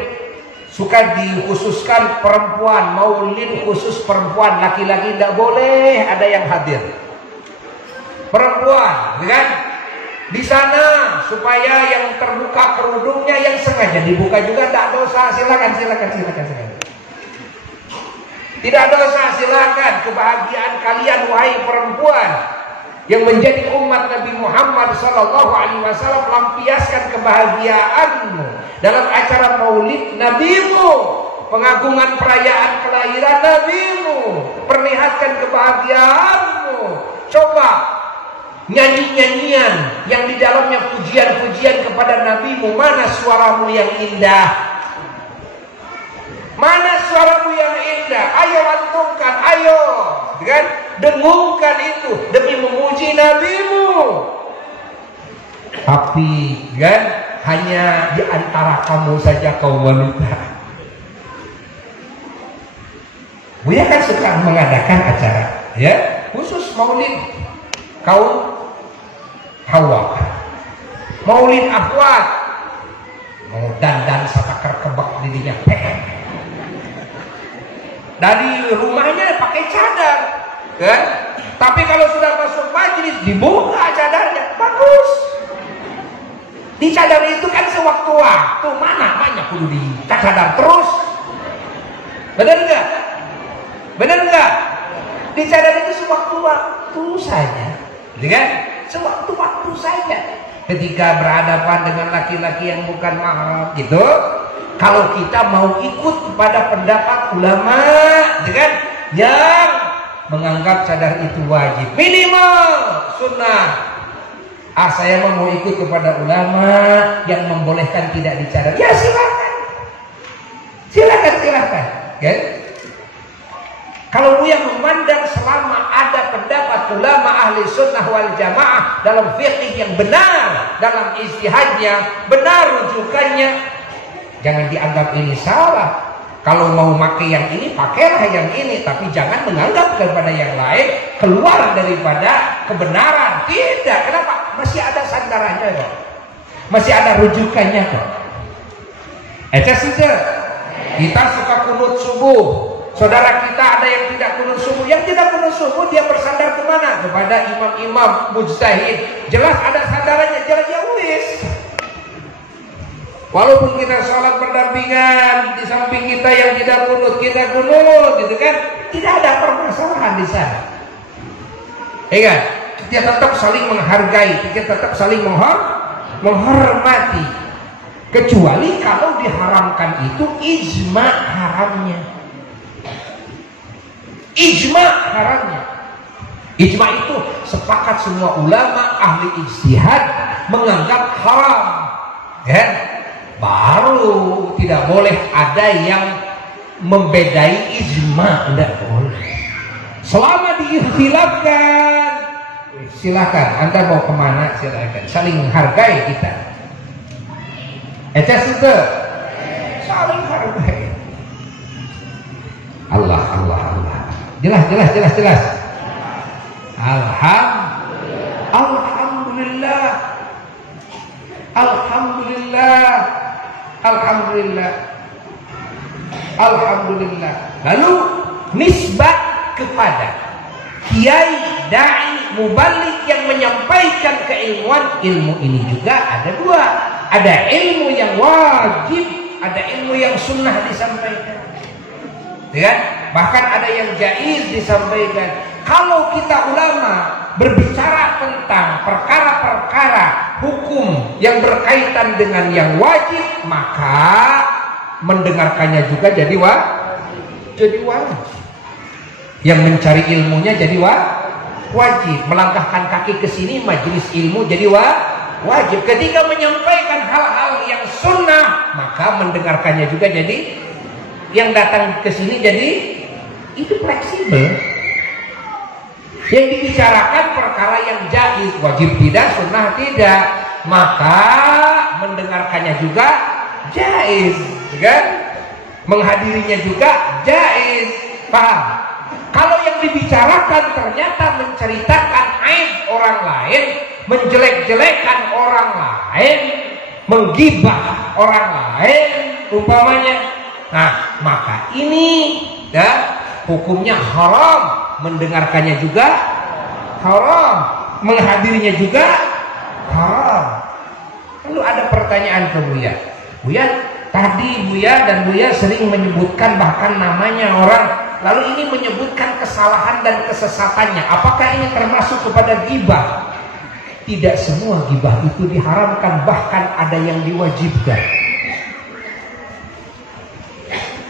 suka dikhususkan perempuan, maulid khusus perempuan, laki-laki tidak boleh ada yang hadir. Perempuan, kan? Di sana supaya yang terbuka kerudungnya, yang sengaja dibuka juga tidak dosa. Silakan. Tidak dosa, silakan. Kebahagiaan kalian wahai perempuan yang menjadi umat Nabi Muhammad SAW, lampiaskan kebahagiaanmu dalam acara maulid nabimu, pengagungan perayaan kelahiran nabimu, perlihatkan kebahagiaanmu. Coba nyanyi-nyanyian yang di dalamnya pujian-pujian kepada nabimu. Mana suaramu yang indah? Mana suaramu yang indah? Ayo lantunkan, ayo, kan? Dengungkan itu demi memuji nabimu. Tapi kan hanya di antara kamu saja kaum wanita. Buya kan suka mengadakan acara, ya, khusus maulid kaum Hawa, maulid akhwat, mau dandan satakar kebak dirinya, dari rumahnya pakai cadar, kan? Tapi kalau sudah masuk majelis dibuka cadarnya, bagus. Di cadar itu kan sewaktu-waktu, mana banyak kudu di cadar terus, benar enggak? Benar enggak? Di cadar itu sewaktu-waktu saja, kan? Sewaktu-waktu saja. Ketika berhadapan dengan laki-laki yang bukan mahram, gitu. Kalau kita mau ikut pada pendapat ulama, kan, yang menganggap cadar itu wajib, minimal sunnah. Saya mau ikut kepada ulama yang membolehkan tidak dicadar. Ya silakan, kan? Kalau Buya memandang selama ada pendapat ulama ahli sunnah wal jamaah dalam fikih yang benar, dalam ijtihadnya benar rujukannya, jangan dianggap ini salah. Kalau mau pakai yang ini, pakailah yang ini, tapi jangan menganggap kepada yang lain keluar daripada kebenaran. Tidak, kenapa? Masih ada sandarannya kok, masih ada rujukannya kok. Kita suka kunut subuh. Saudara kita ada yang tidak kunut subuh. Yang tidak kunut subuh dia bersandar kemana? Kepada imam-imam mujtahid. Jelas ada sandarannya, jelas ya wis. Walaupun kita sholat berdampingan, di samping kita yang tidak kunut, kita kunut, gitu kan? Tidak ada permasalahan di sana. Ya kan? Kita tetap saling menghargai, kita tetap saling menghormati. Kecuali kalau diharamkan itu ijma haramnya. Ijma haramnya. Ijma itu sepakat semua ulama ahli ijtihad menganggap haram, kan? Baru tidak boleh ada yang membedai ijma, tidak boleh. Selama diikhtilafkan, silakan. Anda mau kemana silakan. Saling hargai kita. Itu saling hargai. Allah. Jelas. Alhamdulillah. Lalu nisbat kepada kiai, dai, mubalik yang menyampaikan keilmuan. Ilmu ini juga ada dua. Ada ilmu yang wajib, ada ilmu yang sunnah disampaikan. Ya? Bahkan ada yang jaiz disampaikan. Kalau kita ulama berbicara tentang perkara-perkara bicara hukum yang berkaitan dengan yang wajib, maka mendengarkannya juga jadi wajib. Yang mencari ilmunya jadi wajib. Melangkahkan kaki ke sini majelis ilmu jadi wajib. Ketika menyampaikan hal-hal yang sunnah, maka mendengarkannya juga jadi, yang datang ke sini jadi itu fleksibel. Yang dibicarakan perkara yang jaiz, wajib tidak, sunnah tidak, maka mendengarkannya juga jaiz, kan? Menghadirinya juga jaiz. Paham? Kalau yang dibicarakan ternyata menceritakan aib orang lain, menjelek-jelekan orang lain, menggibah orang lain umpamanya, nah maka ini ya hukumnya haram. Mendengarkannya juga haram, menghadirinya juga haram. Lalu ada pertanyaan ke Buya. Buya, tadi Buya dan Buya sering menyebutkan bahkan namanya orang, lalu ini menyebutkan kesalahan dan kesesatannya. Apakah ini termasuk kepada gibah? Tidak semua gibah itu diharamkan, bahkan ada yang diwajibkan.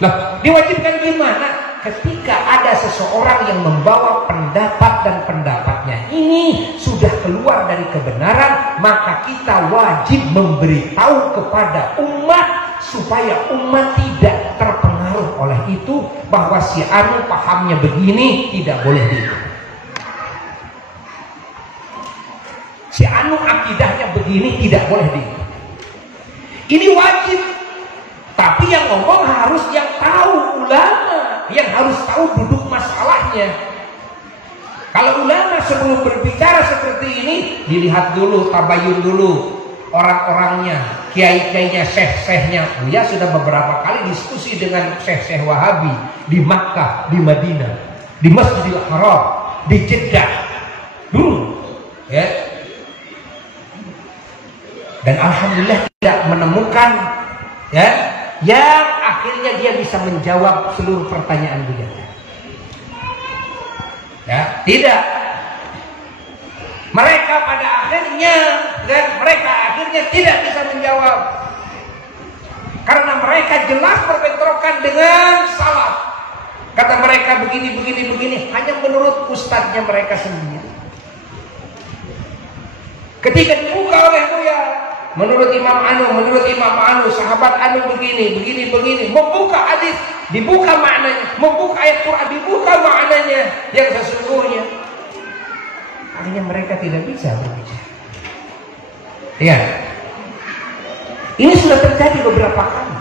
Nah, diwajibkan gimana? Ketika ada seseorang yang membawa pendapat dan pendapatnya ini sudah keluar dari kebenaran, maka kita wajib memberitahu kepada umat supaya umat tidak terpengaruh oleh itu, bahwa si anu pahamnya begini, tidak boleh diikut. Si anu akidahnya begini, tidak boleh diikut. Ini wajib. Tapi yang ngomong harus yang tahu, ulama yang harus tahu duduk masalahnya. Kalau ulama sebelum berbicara seperti ini, dilihat dulu, tabayun dulu orang-orangnya, kiai-kiainya, syekh-syekhnya. Buya sudah beberapa kali diskusi dengan syekh-syekh Wahabi di Makkah, di Madinah, di Masjidil Haram, di Jeddah dulu, ya. Dan alhamdulillah tidak menemukan, ya, yang akhirnya dia bisa menjawab seluruh pertanyaan Buya. Ya, tidak. Mereka pada akhirnya, dan mereka akhirnya tidak bisa menjawab, karena mereka jelas berbentrokan dengan salaf. Kata mereka begini, hanya menurut ustadznya mereka sendiri. Ketika dibuka oleh Buya, menurut Imam Anu, sahabat Anu begini, membuka hadis, dibuka maknanya, membuka ayat Quran, dibuka maknanya yang sesungguhnya. Akhirnya mereka tidak bisa berbicara. Ya, ini sudah terjadi beberapa kali.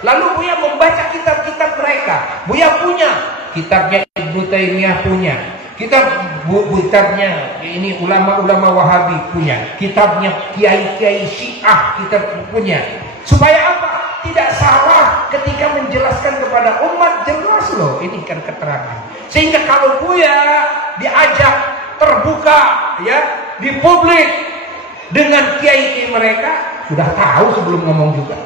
Lalu Buya membaca kitab-kitab mereka. Buya punya kitabnya, Ibnu Taimiyah punya. Kitabnya ini ulama-ulama Wahabi punya, kitabnya kiai-kiai Syiah kita punya. Supaya apa? Tidak salah ketika menjelaskan kepada umat, jelas loh ini kan keterangan. Sehingga kalau Buya diajak terbuka, ya, di publik dengan kiai-kiai mereka, sudah tahu sebelum ngomong juga.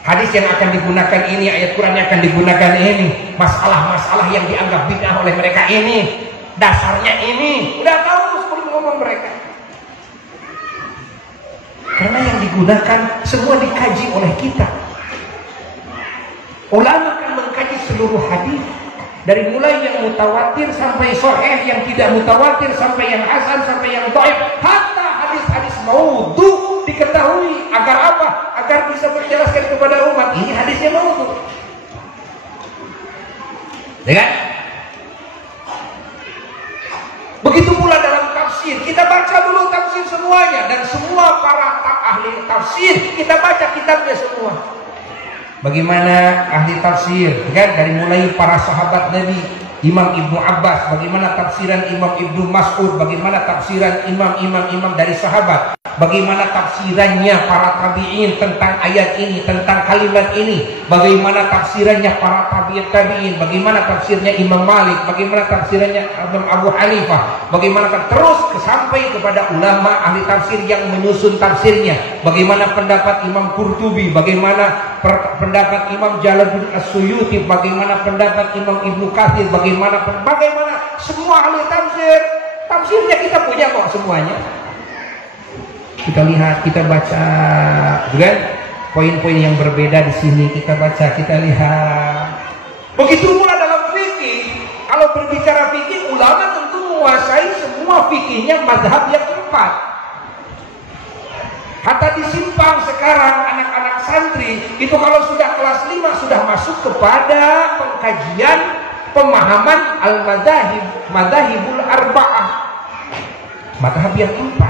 Hadis yang akan digunakan ini, ayat Quran yang akan digunakan ini, masalah-masalah yang dianggap bid'ah oleh mereka ini, dasarnya ini, udah tahu sebelum ngomong mereka. Karena yang digunakan semua dikaji oleh kita. Ulama kan mengkaji seluruh hadis, dari mulai yang mutawatir sampai sahih, yang tidak mutawatir sampai yang hasan, sampai yang dhaif, hatta hadis-hadis maudhu diketahui. Agar apa? Agar bisa menjelaskan kepada umat ini hadisnya maudhu. Ya kan? Begitu pula dalam tafsir, kita baca dulu tafsir semuanya, dan semua para ahli tafsir kita baca kitabnya semua. Bagaimana ahli tafsir, kan? Dari mulai para sahabat Nabi, Imam Ibnu Abbas, bagaimana tafsiran Imam Ibnu Mas'ud, bagaimana tafsiran imam-imam dari sahabat, bagaimana tafsirannya para tabi'in tentang ayat ini, tentang kalimat ini, bagaimana tafsirannya para tabi'in, bagaimana tafsirnya Imam Malik, bagaimana tafsirannya Imam Abu Hanifah, bagaimana terus sampai kepada ulama ahli tafsir yang menyusun tafsirnya, bagaimana pendapat Imam Qurtubi, bagaimana pendapat Imam Jalaluddin As-Suyuti, bagaimana pendapat Imam Ibnu Katsir, bagaimana semua ahli tafsir Tafsirnya kita punya kok semuanya. Kita lihat, kita baca, kan? Poin-poin yang berbeda di sini kita baca, kita lihat. Begitu pula dalam fikih. Kalau berbicara fikih, ulama tentu menguasai semua fikihnya mazhab yang 4. Hatta di Simpang sekarang anak-anak santri itu kalau sudah kelas 5 sudah masuk kepada pengkajian pemahaman al-madzahib, madzahibul arba'ah, mazhab yang 4.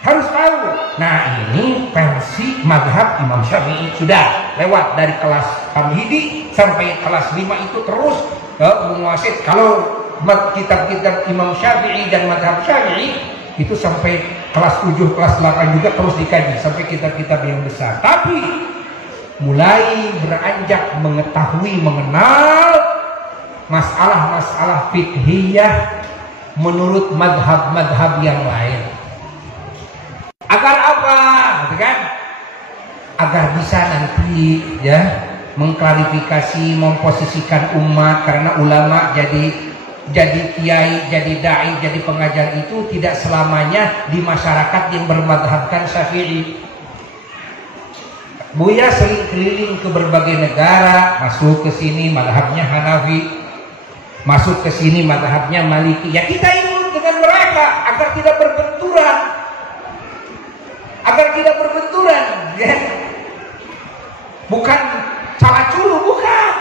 Harus tahu. Nah, ini versi mazhab Imam Syafi'i sudah lewat dari kelas Tamhidi sampai kelas 5 itu terus menguasai. Kalau kitab-kitab Imam Syafi'i dan mazhab Syafi'i itu sampai kelas 7, kelas 8 juga terus dikaji sampai kitab-kitab yang besar. Tapi mulai beranjak mengetahui, mengenal masalah-masalah fikhiyah menurut mazhab-mazhab yang lain. Agar apa? Kan? Agar bisa nanti ya mengklarifikasi, memposisikan umat, karena ulama jadi kiai, jadi dai, jadi pengajar itu tidak selamanya di masyarakat yang bermadhabkan Syafi'i. Buya sering keliling ke berbagai negara, masuk ke sini madhabnya Hanafi, masuk ke sini madhabnya Maliki. Ya kita ikut dengan mereka agar tidak berbenturan. Agar tidak berbenturan, ya. Bukan salah culu, bukan.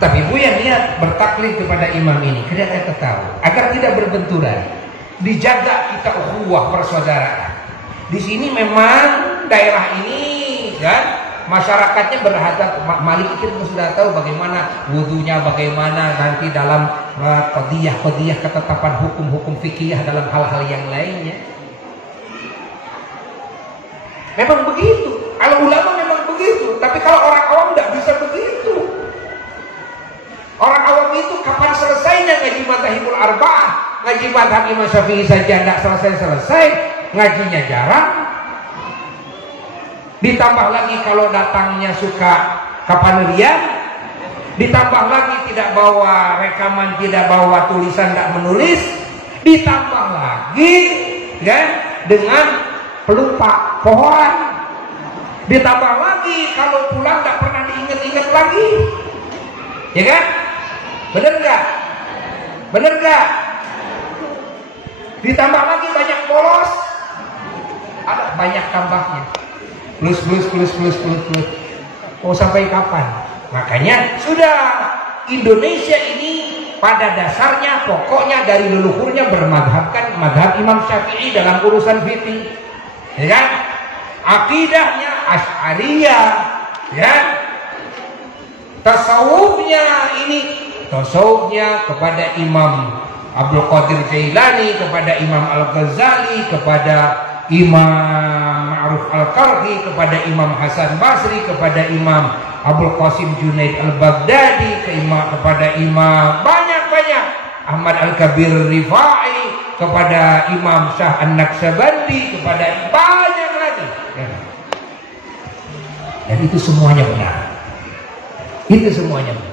Tapi Buya niat bertaklid kepada imam ini, kita tahu agar tidak berbenturan, dijaga kita ukhuwah persaudaraan. Di sini memang daerah ini, kan, masyarakatnya berhadap Maliki, kita sudah tahu bagaimana wudunya, bagaimana nanti dalam qadiyah ketetapan hukum-hukum fikih dalam hal-hal yang lainnya. Memang begitu. Kalau ulama memang begitu. Tapi kalau orang awam tidak bisa begitu. Orang awam itu kapan selesainya ngaji madzhabul arba'ah, ngaji mazhab Imam Syafi'i saja tidak selesai-selesai, ngajinya jarang. Ditambah lagi kalau datangnya suka kapanerian, ditambah lagi tidak bawa rekaman, tidak bawa tulisan, tidak menulis, ditambah lagi kan dengan pelupa pohon, ditambah lagi kalau pulang nggak pernah diingat-ingat lagi, ya kan? Bener nggak? Bener nggak? Ditambah lagi banyak bolos, ada banyak tambahnya, plus. Mau sampai kapan? Makanya sudah Indonesia ini pada dasarnya pokoknya dari leluhurnya bermadhabkan madhab Imam Syafi'i dalam urusan fikih. Ya kan? Akidahnya Asy'ariyah, ya. Tasawufnya kepada Imam Abdul Qadir Jailani, kepada Imam Al-Ghazali, kepada Imam Ma'ruf Al-Qarhi, kepada Imam Hasan Basri, kepada Imam Abdul Qasim Junaid Al-Baghdadi, kepada Imam banyak-banyak Ahmad Al-Kabir Rifai, kepada Imam Syah An-Naqsyabandi, kepada banyak lagi, ya. Dan itu semuanya benar. Itu semuanya benar.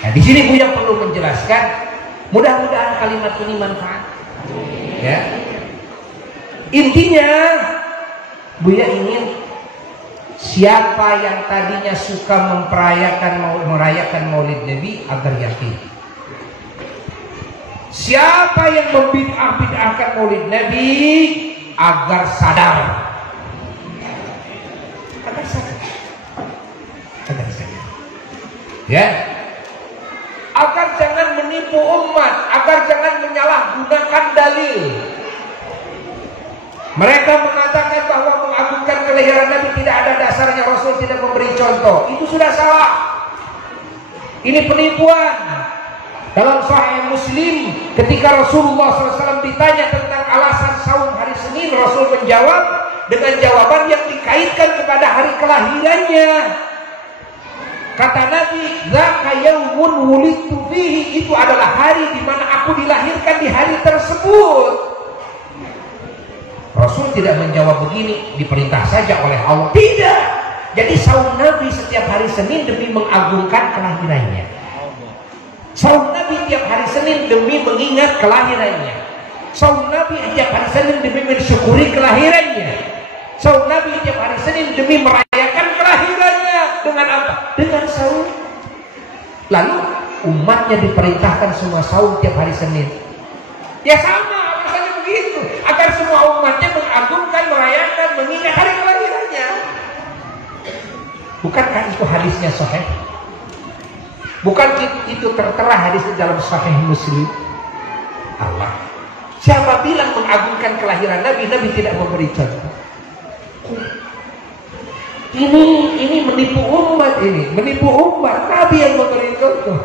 Nah, di sini Buya perlu menjelaskan. Mudah-mudahan kalimat ini manfaat. Ya. Intinya Buya ingin siapa yang tadinya suka merayakan Maulid Nabi agar yakin. Siapa yang membid'ah-bid'ahkan Maulid Nabi agar sadar. Agar sadar. Ya. Agar jangan menipu umat, agar jangan menyalahgunakan dalil. Mereka mengatakan bahwa mengagungkan kelahiran Nabi tidak ada dasarnya, Rasul tidak memberi contoh. Itu sudah salah. Ini penipuan. Dalam Sahih Muslim, ketika Rasulullah SAW ditanya tentang alasan saum hari Senin, Rasul menjawab dengan jawaban yang dikaitkan kepada hari kelahirannya. Kata Nabi, "Dzaka yaumun wulidtu fihi," itu adalah hari di mana aku dilahirkan di hari tersebut. Rasul tidak menjawab begini, diperintah saja oleh Allah. Tidak. Jadi saum Nabi setiap hari Senin demi mengagungkan kelahirannya. Saum Nabi tiap hari Senin demi mengingat kelahirannya. Saum Nabi tiap hari Senin demi mensyukuri kelahirannya. Saum Nabi tiap hari Senin demi merayakan kelahirannya. Dengan apa? Dengan saum. Lalu umatnya diperintahkan semua saum tiap hari Senin. Ya sama, alasannya begitu. Agar semua umatnya mengagungkan, merayakan, mengingat hari kelahirannya. Bukankah itu hadisnya sahih? Bukan itu tertera hadis dalam Sahih Muslim? Allah. Siapa bilang mengagungkan kelahiran Nabi? Nabi tidak memberi contoh. Ini menipu umat ini, menipu umat. Nabi yang memberi contoh.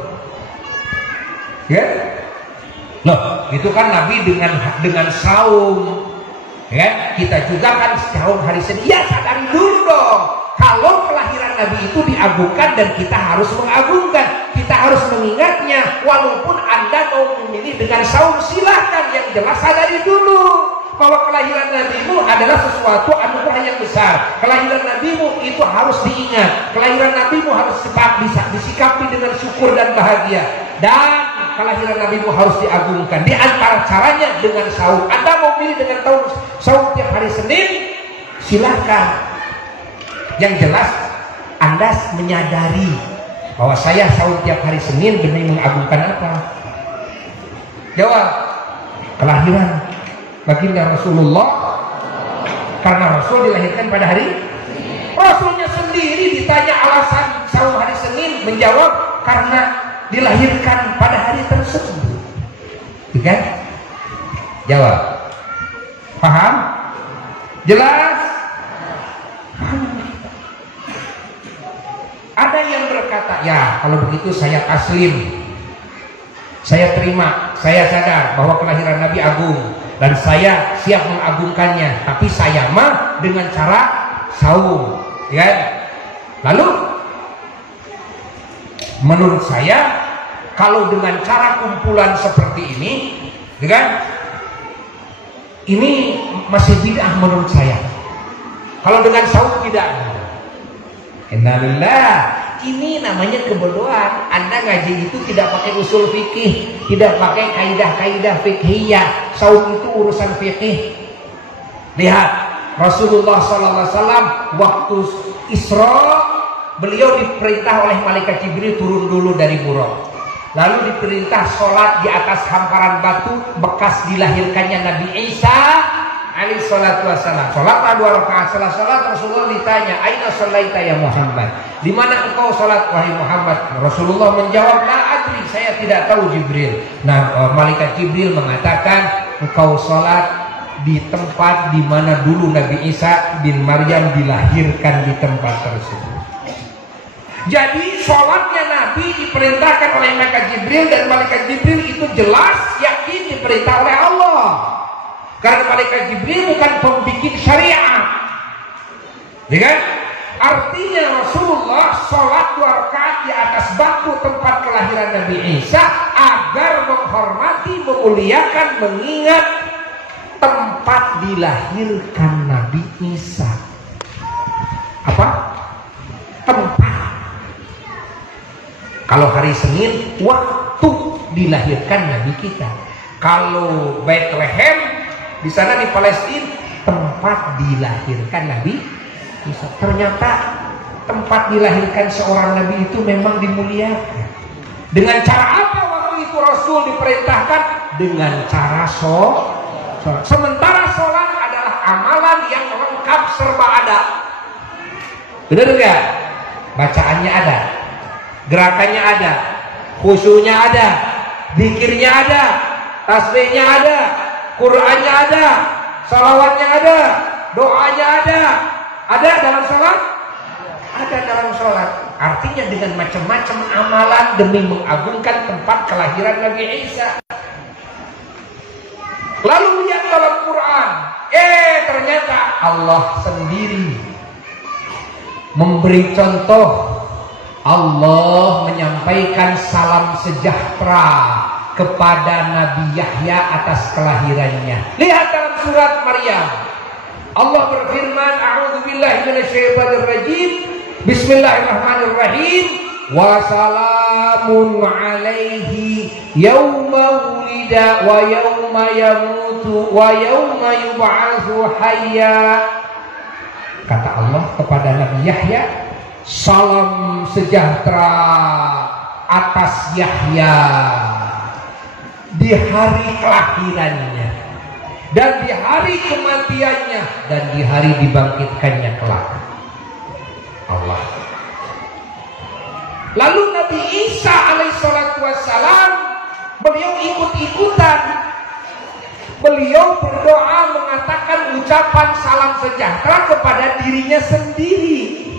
Ya? Loh, itu kan Nabi dengan saum. Ya, kita juga kan saum hari Senin. Ya, sadari dulu dong. Kalau kelahiran Nabi itu diagungkan dan kita harus mengagungkan, kita harus mengingatnya. Walaupun Anda mau memilih dengan saum, silahkan. Yang jelas sadari dulu bahwa kelahiran Nabimu adalah sesuatu anugerah yang besar. Kelahiran Nabimu itu harus diingat. Kelahiran Nabimu harus bisa disikapi dengan syukur dan bahagia. Dan kelahiran Nabimu harus diagungkan. Di antara caranya dengan saum. Anda mau pilih dengan saum tiap hari Senin, silahkan. Yang jelas Anda menyadari bahwa saya saum tiap hari Senin demi mengagungkan apa? Jawab. Kelahiran baginda Rasulullah. Karena Rasul dilahirkan pada hari Rasulnya sendiri ditanya alasan saum hari Senin, menjawab karena dilahirkan pada hari tersebut. Kan? Jawab. Paham? Jelas? Ada yang berkata, ya kalau begitu saya taslim, saya terima, saya sadar bahwa kelahiran Nabi agung dan saya siap mengagungkannya, tapi saya mah dengan cara saum, ya. Lalu menurut saya kalau dengan cara kumpulan seperti ini, ya kan, ini masih bid'ah menurut saya. Kalau dengan saum tidak. Innalillah, ini namanya kebodohan. Anda ngaji itu tidak pakai usul fikih, tidak pakai kaidah-kaidah fikhiyah. Saum itu urusan fikih. Lihat, Rasulullah SAW waktu Isra, beliau diperintah oleh malaikat Jibril turun dulu dari Buraq. Lalu diperintah sholat di atas hamparan batu bekas dilahirkannya Nabi Isa alaihi salatu wassalam. Sholatlah 2 rakaat. Setelah sholat Rasulullah ditanya, aina sholaita ya Muhammad? Di mana engkau sholat wahai Muhammad? Rasulullah menjawab, la adri, saya tidak tahu Jibril. Nah, malaikat Jibril mengatakan, engkau sholat di tempat di mana dulu Nabi Isa bin Maryam dilahirkan, di tempat tersebut. Jadi sholatnya Nabi diperintahkan oleh malaikat Jibril, dan malaikat Jibril itu jelas yakin diperintah oleh Allah. Karena malaikat Jibril bukan pembikin syariat, ya kan? Artinya Rasulullah sholat 2 rakaat di atas batu tempat kelahiran Nabi Isa agar menghormati, memuliakan, mengingat tempat dilahirkan Nabi Isa. Apa? Tempat. Kalau hari Senin, waktu dilahirkan Nabi kita. Kalau Bethlehem, di sana di Palestina, tempat dilahirkan Nabi Isa. Ternyata tempat dilahirkan seorang Nabi itu memang dimuliakan. Dengan cara apa waktu itu Rasul diperintahkan? Dengan cara sholat. Sementara sholat adalah amalan yang lengkap serba ada. Benar nggak? Bacaannya ada, gerakannya ada, khusyuknya ada, zikirnya ada, tasbihnya ada, Qur'annya ada, salawatnya ada, doanya ada dalam sholat? Ada dalam sholat. Artinya dengan macam-macam amalan demi mengagungkan tempat kelahiran Nabi Isa. Lalu lihat dalam Quran, ternyata Allah sendiri memberi contoh. Allah menyampaikan salam sejahtera kepada Nabi Yahya atas kelahirannya. Lihat dalam surat Maryam, Allah berfirman, a'udzubillahi minasyaitonir rajim, Bismillahirrahmanirrahim. Wa salamun alaihi yauma wulida wa yauma yamutu wa yauma yub'atsu hayya. Kata Allah kepada Nabi Yahya, salam sejahtera atas Yahya di hari kelahirannya dan di hari kematiannya dan di hari dibangkitkannya kelak. Allah. Lalu Nabi Isa alaihissalatu wassalam, beliau ikut-ikutan. Beliau berdoa mengatakan ucapan salam sejahtera kepada dirinya sendiri.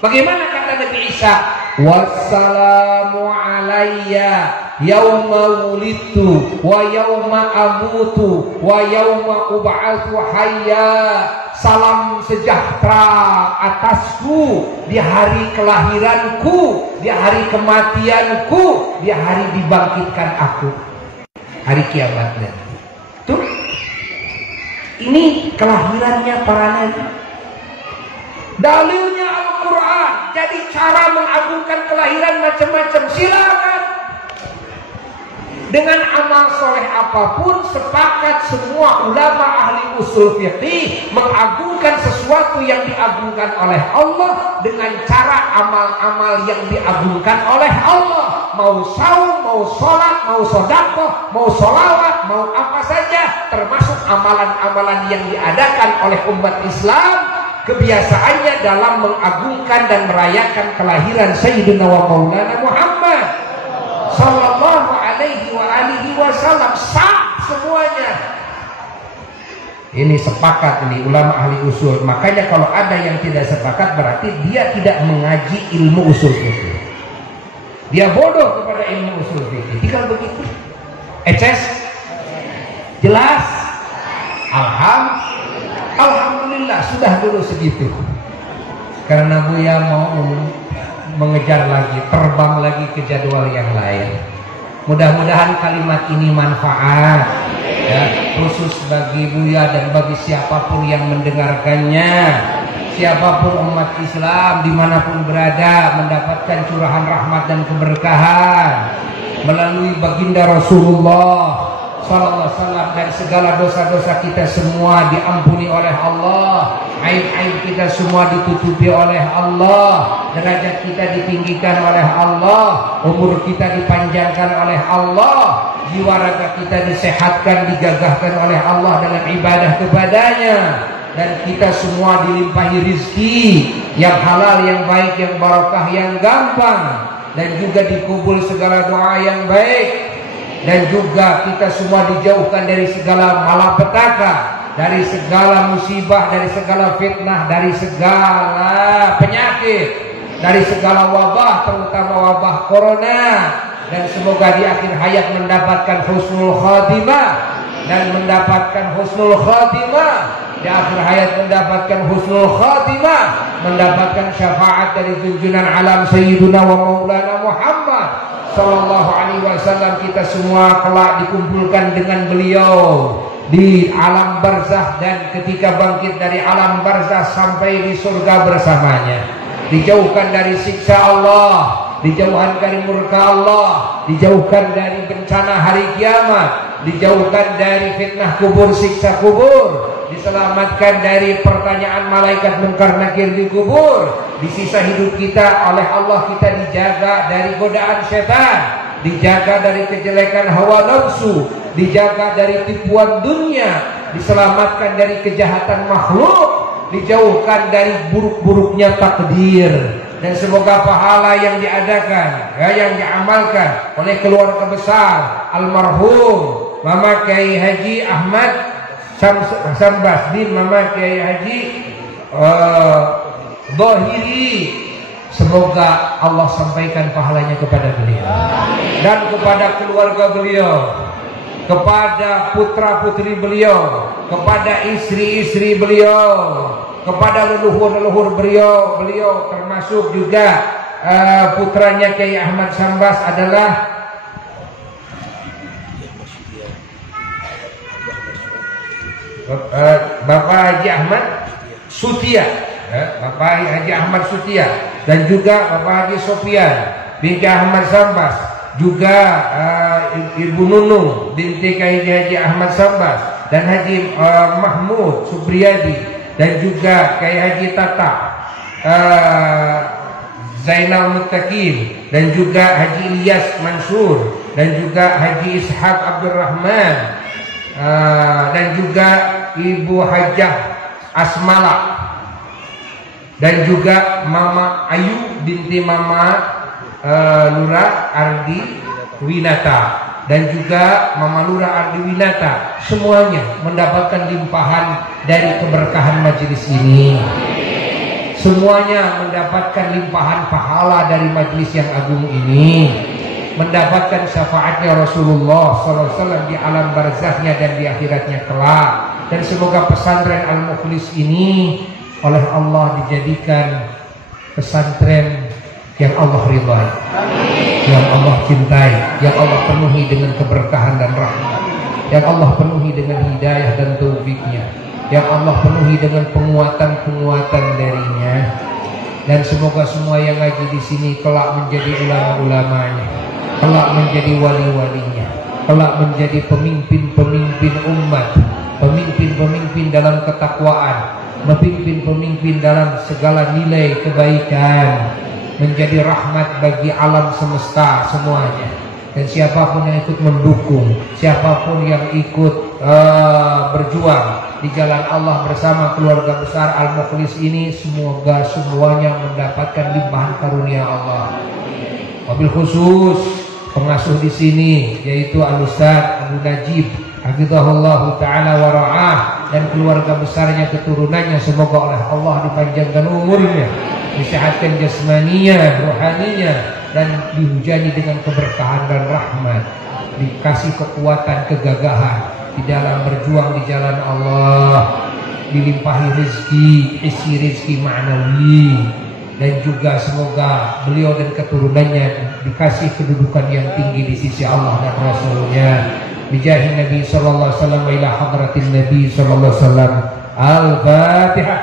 Bagaimana kata Nabi Isa? Wassalamu alayya yauma wulidtu wa yauma amutu wa yauma ub'atsu hayya. Salam sejahtera atasku di hari kelahiranku, di hari kematianku, di hari dibangkitkan aku, hari kiamat nanti. Tuh, ini kelahirannya para nabi. Dalilnya Al-Quran. Jadi cara mengagungkan kelahiran macam-macam. Silakan. Dengan amal soleh apapun, sepakat semua ulama ahli usul fiqih mengagungkan sesuatu yang diagungkan oleh Allah dengan cara amal-amal yang diagungkan oleh Allah. Mau saum, mau sholat, mau sedekah, mau sholawat, mau apa saja, termasuk amalan-amalan yang diadakan oleh umat Islam. Kebiasaannya dalam mengagungkan dan merayakan kelahiran Sayyidina wa Maulana Muhammad sallallahu alaihi wa alihi wasallam. Sah semuanya. Ini sepakat ini ulama ahli usul. Makanya kalau ada yang tidak sepakat berarti dia tidak mengaji ilmu usul fikih. Dia bodoh kepada ilmu usul fikih. Tinggal begitu. Eces? Jelas? Alhamdulillah sudah dulu segitu. Karena Buya mau mengejar lagi, terbang lagi ke jadwal yang lain. Mudah-mudahan kalimat ini manfaat ya, khusus bagi Buya dan bagi siapapun yang mendengarkannya. Siapapun umat Islam dimanapun berada mendapatkan curahan rahmat dan keberkahan melalui baginda Rasulullah sallallahu alaihi wasallam, dan segala dosa-dosa kita semua diampuni oleh Allah, aib-aib kita semua ditutupi oleh Allah, derajat kita ditinggikan oleh Allah, umur kita dipanjangkan oleh Allah, jiwa raga kita disehatkan, digagahkan oleh Allah dalam ibadah kepadanya, dan kita semua dilimpahi rizki yang halal, yang baik, yang barakah, yang gampang, dan juga dikubul segala doa yang baik. Dan juga kita semua dijauhkan dari segala malapetaka, dari segala musibah, dari segala fitnah, dari segala penyakit, dari segala wabah, terutama wabah corona. Dan semoga di akhir hayat mendapatkan husnul khatimah, dan mendapatkan husnul khatimah, di akhir hayat mendapatkan husnul khatimah, mendapatkan syafaat dari junjungan alam Sayyiduna wa Maulana Muhammad sallallahu alaihi wasallam. Kita semua kelak dikumpulkan dengan beliau di alam barzakh, dan ketika bangkit dari alam barzakh sampai di surga bersamanya, dijauhkan dari siksa Allah, dijauhkan dari murka Allah, dijauhkan dari bencana hari kiamat, dijauhkan dari fitnah kubur, siksa kubur, diselamatkan dari pertanyaan malaikat munkar nakir di kubur. Di sisa hidup kita oleh Allah kita dijaga dari godaan setan, dijaga dari kejelekan hawa nafsu, dijaga dari tipuan dunia, diselamatkan dari kejahatan makhluk, dijauhkan dari buruk-buruknya takdir. Dan semoga pahala yang diadakan, yang diamalkan oleh keluarga besar almarhum Mama Kiai Haji Ahmad Sambas bin Mama Kiai Haji Dhahiri, semoga Allah sampaikan pahalanya kepada beliau dan kepada keluarga beliau, kepada putra-putri beliau, kepada istri-istri beliau, kepada leluhur-leluhur beliau termasuk juga putranya Kiai Ahmad Sambas adalah Bapak Haji Ahmad Sutia. Bapak Haji Ahmad Sutia, dan juga Bapak Haji Sofian binti Ahmad Sambas, juga Ibu Nunung binti Haji Ahmad Sambas, dan Haji Mahmud Supriyadi, dan juga Kiai Haji Tata Zainal Muttaqin, dan juga Haji Ilyas Mansur, dan juga Haji Ishaq Abdurrahman, dan juga Ibu Hajah Asmala, dan juga Mama Ayu binti Mama Lurah Ardi Winata, dan juga Mama Lurah Ardi Winata. Semuanya mendapatkan limpahan dari keberkahan majelis ini. Semuanya mendapatkan limpahan pahala dari majelis yang agung ini, mendapatkan syafaatnya Rasulullah SAW di alam barzahnya dan di akhiratnya kelak. Dan semoga pesantren Al-Mukhlis ini oleh Allah dijadikan pesantren yang Allah ridhai, yang Allah cintai, yang Allah penuhi dengan keberkahan dan rahmat, yang Allah penuhi dengan hidayah dan taufiknya, yang Allah penuhi dengan penguatan-penguatan darinya. Dan semoga semua yang ngaji di sini kelak menjadi ulama-ulamanya, kelak menjadi wali-walinya, kelak menjadi pemimpin-pemimpin umat, pemimpin-pemimpin dalam ketakwaan, pemimpin-pemimpin dalam segala nilai kebaikan, menjadi rahmat bagi alam semesta semuanya. Dan siapapun yang ikut mendukung, siapapun yang ikut berjuang di jalan Allah bersama keluarga besar Al-Mukhlis ini, semoga semuanya mendapatkan limpahan karunia Allah. Wabil khusus pengasuh di sini yaitu Al-Ustaz Abu Najib hafizahullah taala wa ra'ah, dan keluarga besarnya, keturunannya, semoga oleh Allah dipanjangkan umurnya, disehatkan jasmaninya, rohaninya, dan dihujani dengan keberkahan dan rahmat, dikasih kekuatan, kegagahan di dalam berjuang di jalan Allah, dilimpahi rezeki, isi rezeki ma'nawi, dan juga semoga beliau dan keturunannya dikasih kedudukan yang tinggi di sisi Allah dan Rasulnya. Bijahi Nabi sallallahu alaihi wasallam wa ila hadratin Nabi sallallahu alaihi wasallam. Al-Fatihah.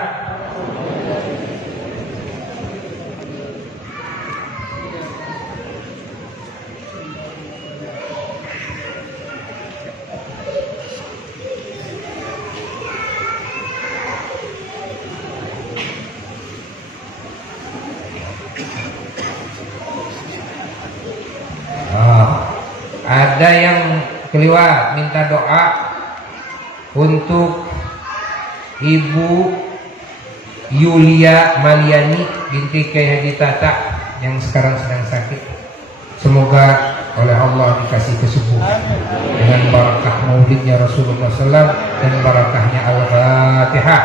Ada yang keliwat minta doa untuk Ibu Yulia Maliani binti Kiai Haji Tata yang sekarang sedang sakit. Semoga oleh Allah dikasih kesembuhan dengan barakah maulidnya Rasulullah SAW dan barakahnya Al-Fatihah.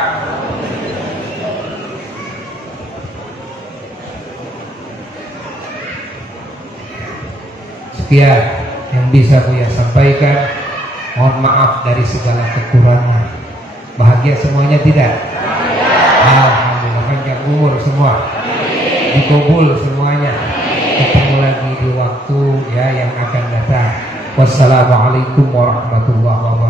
Sekian yang bisa Buya sampaikan. Mohon maaf dari segala kekurangan. Bahagia semuanya tidak? Alhamdulillah, panjang umur semua, dikabul semuanya. Ketemu lagi di waktu ya yang akan datang. Wassalamualaikum warahmatullahi wabarakatuh.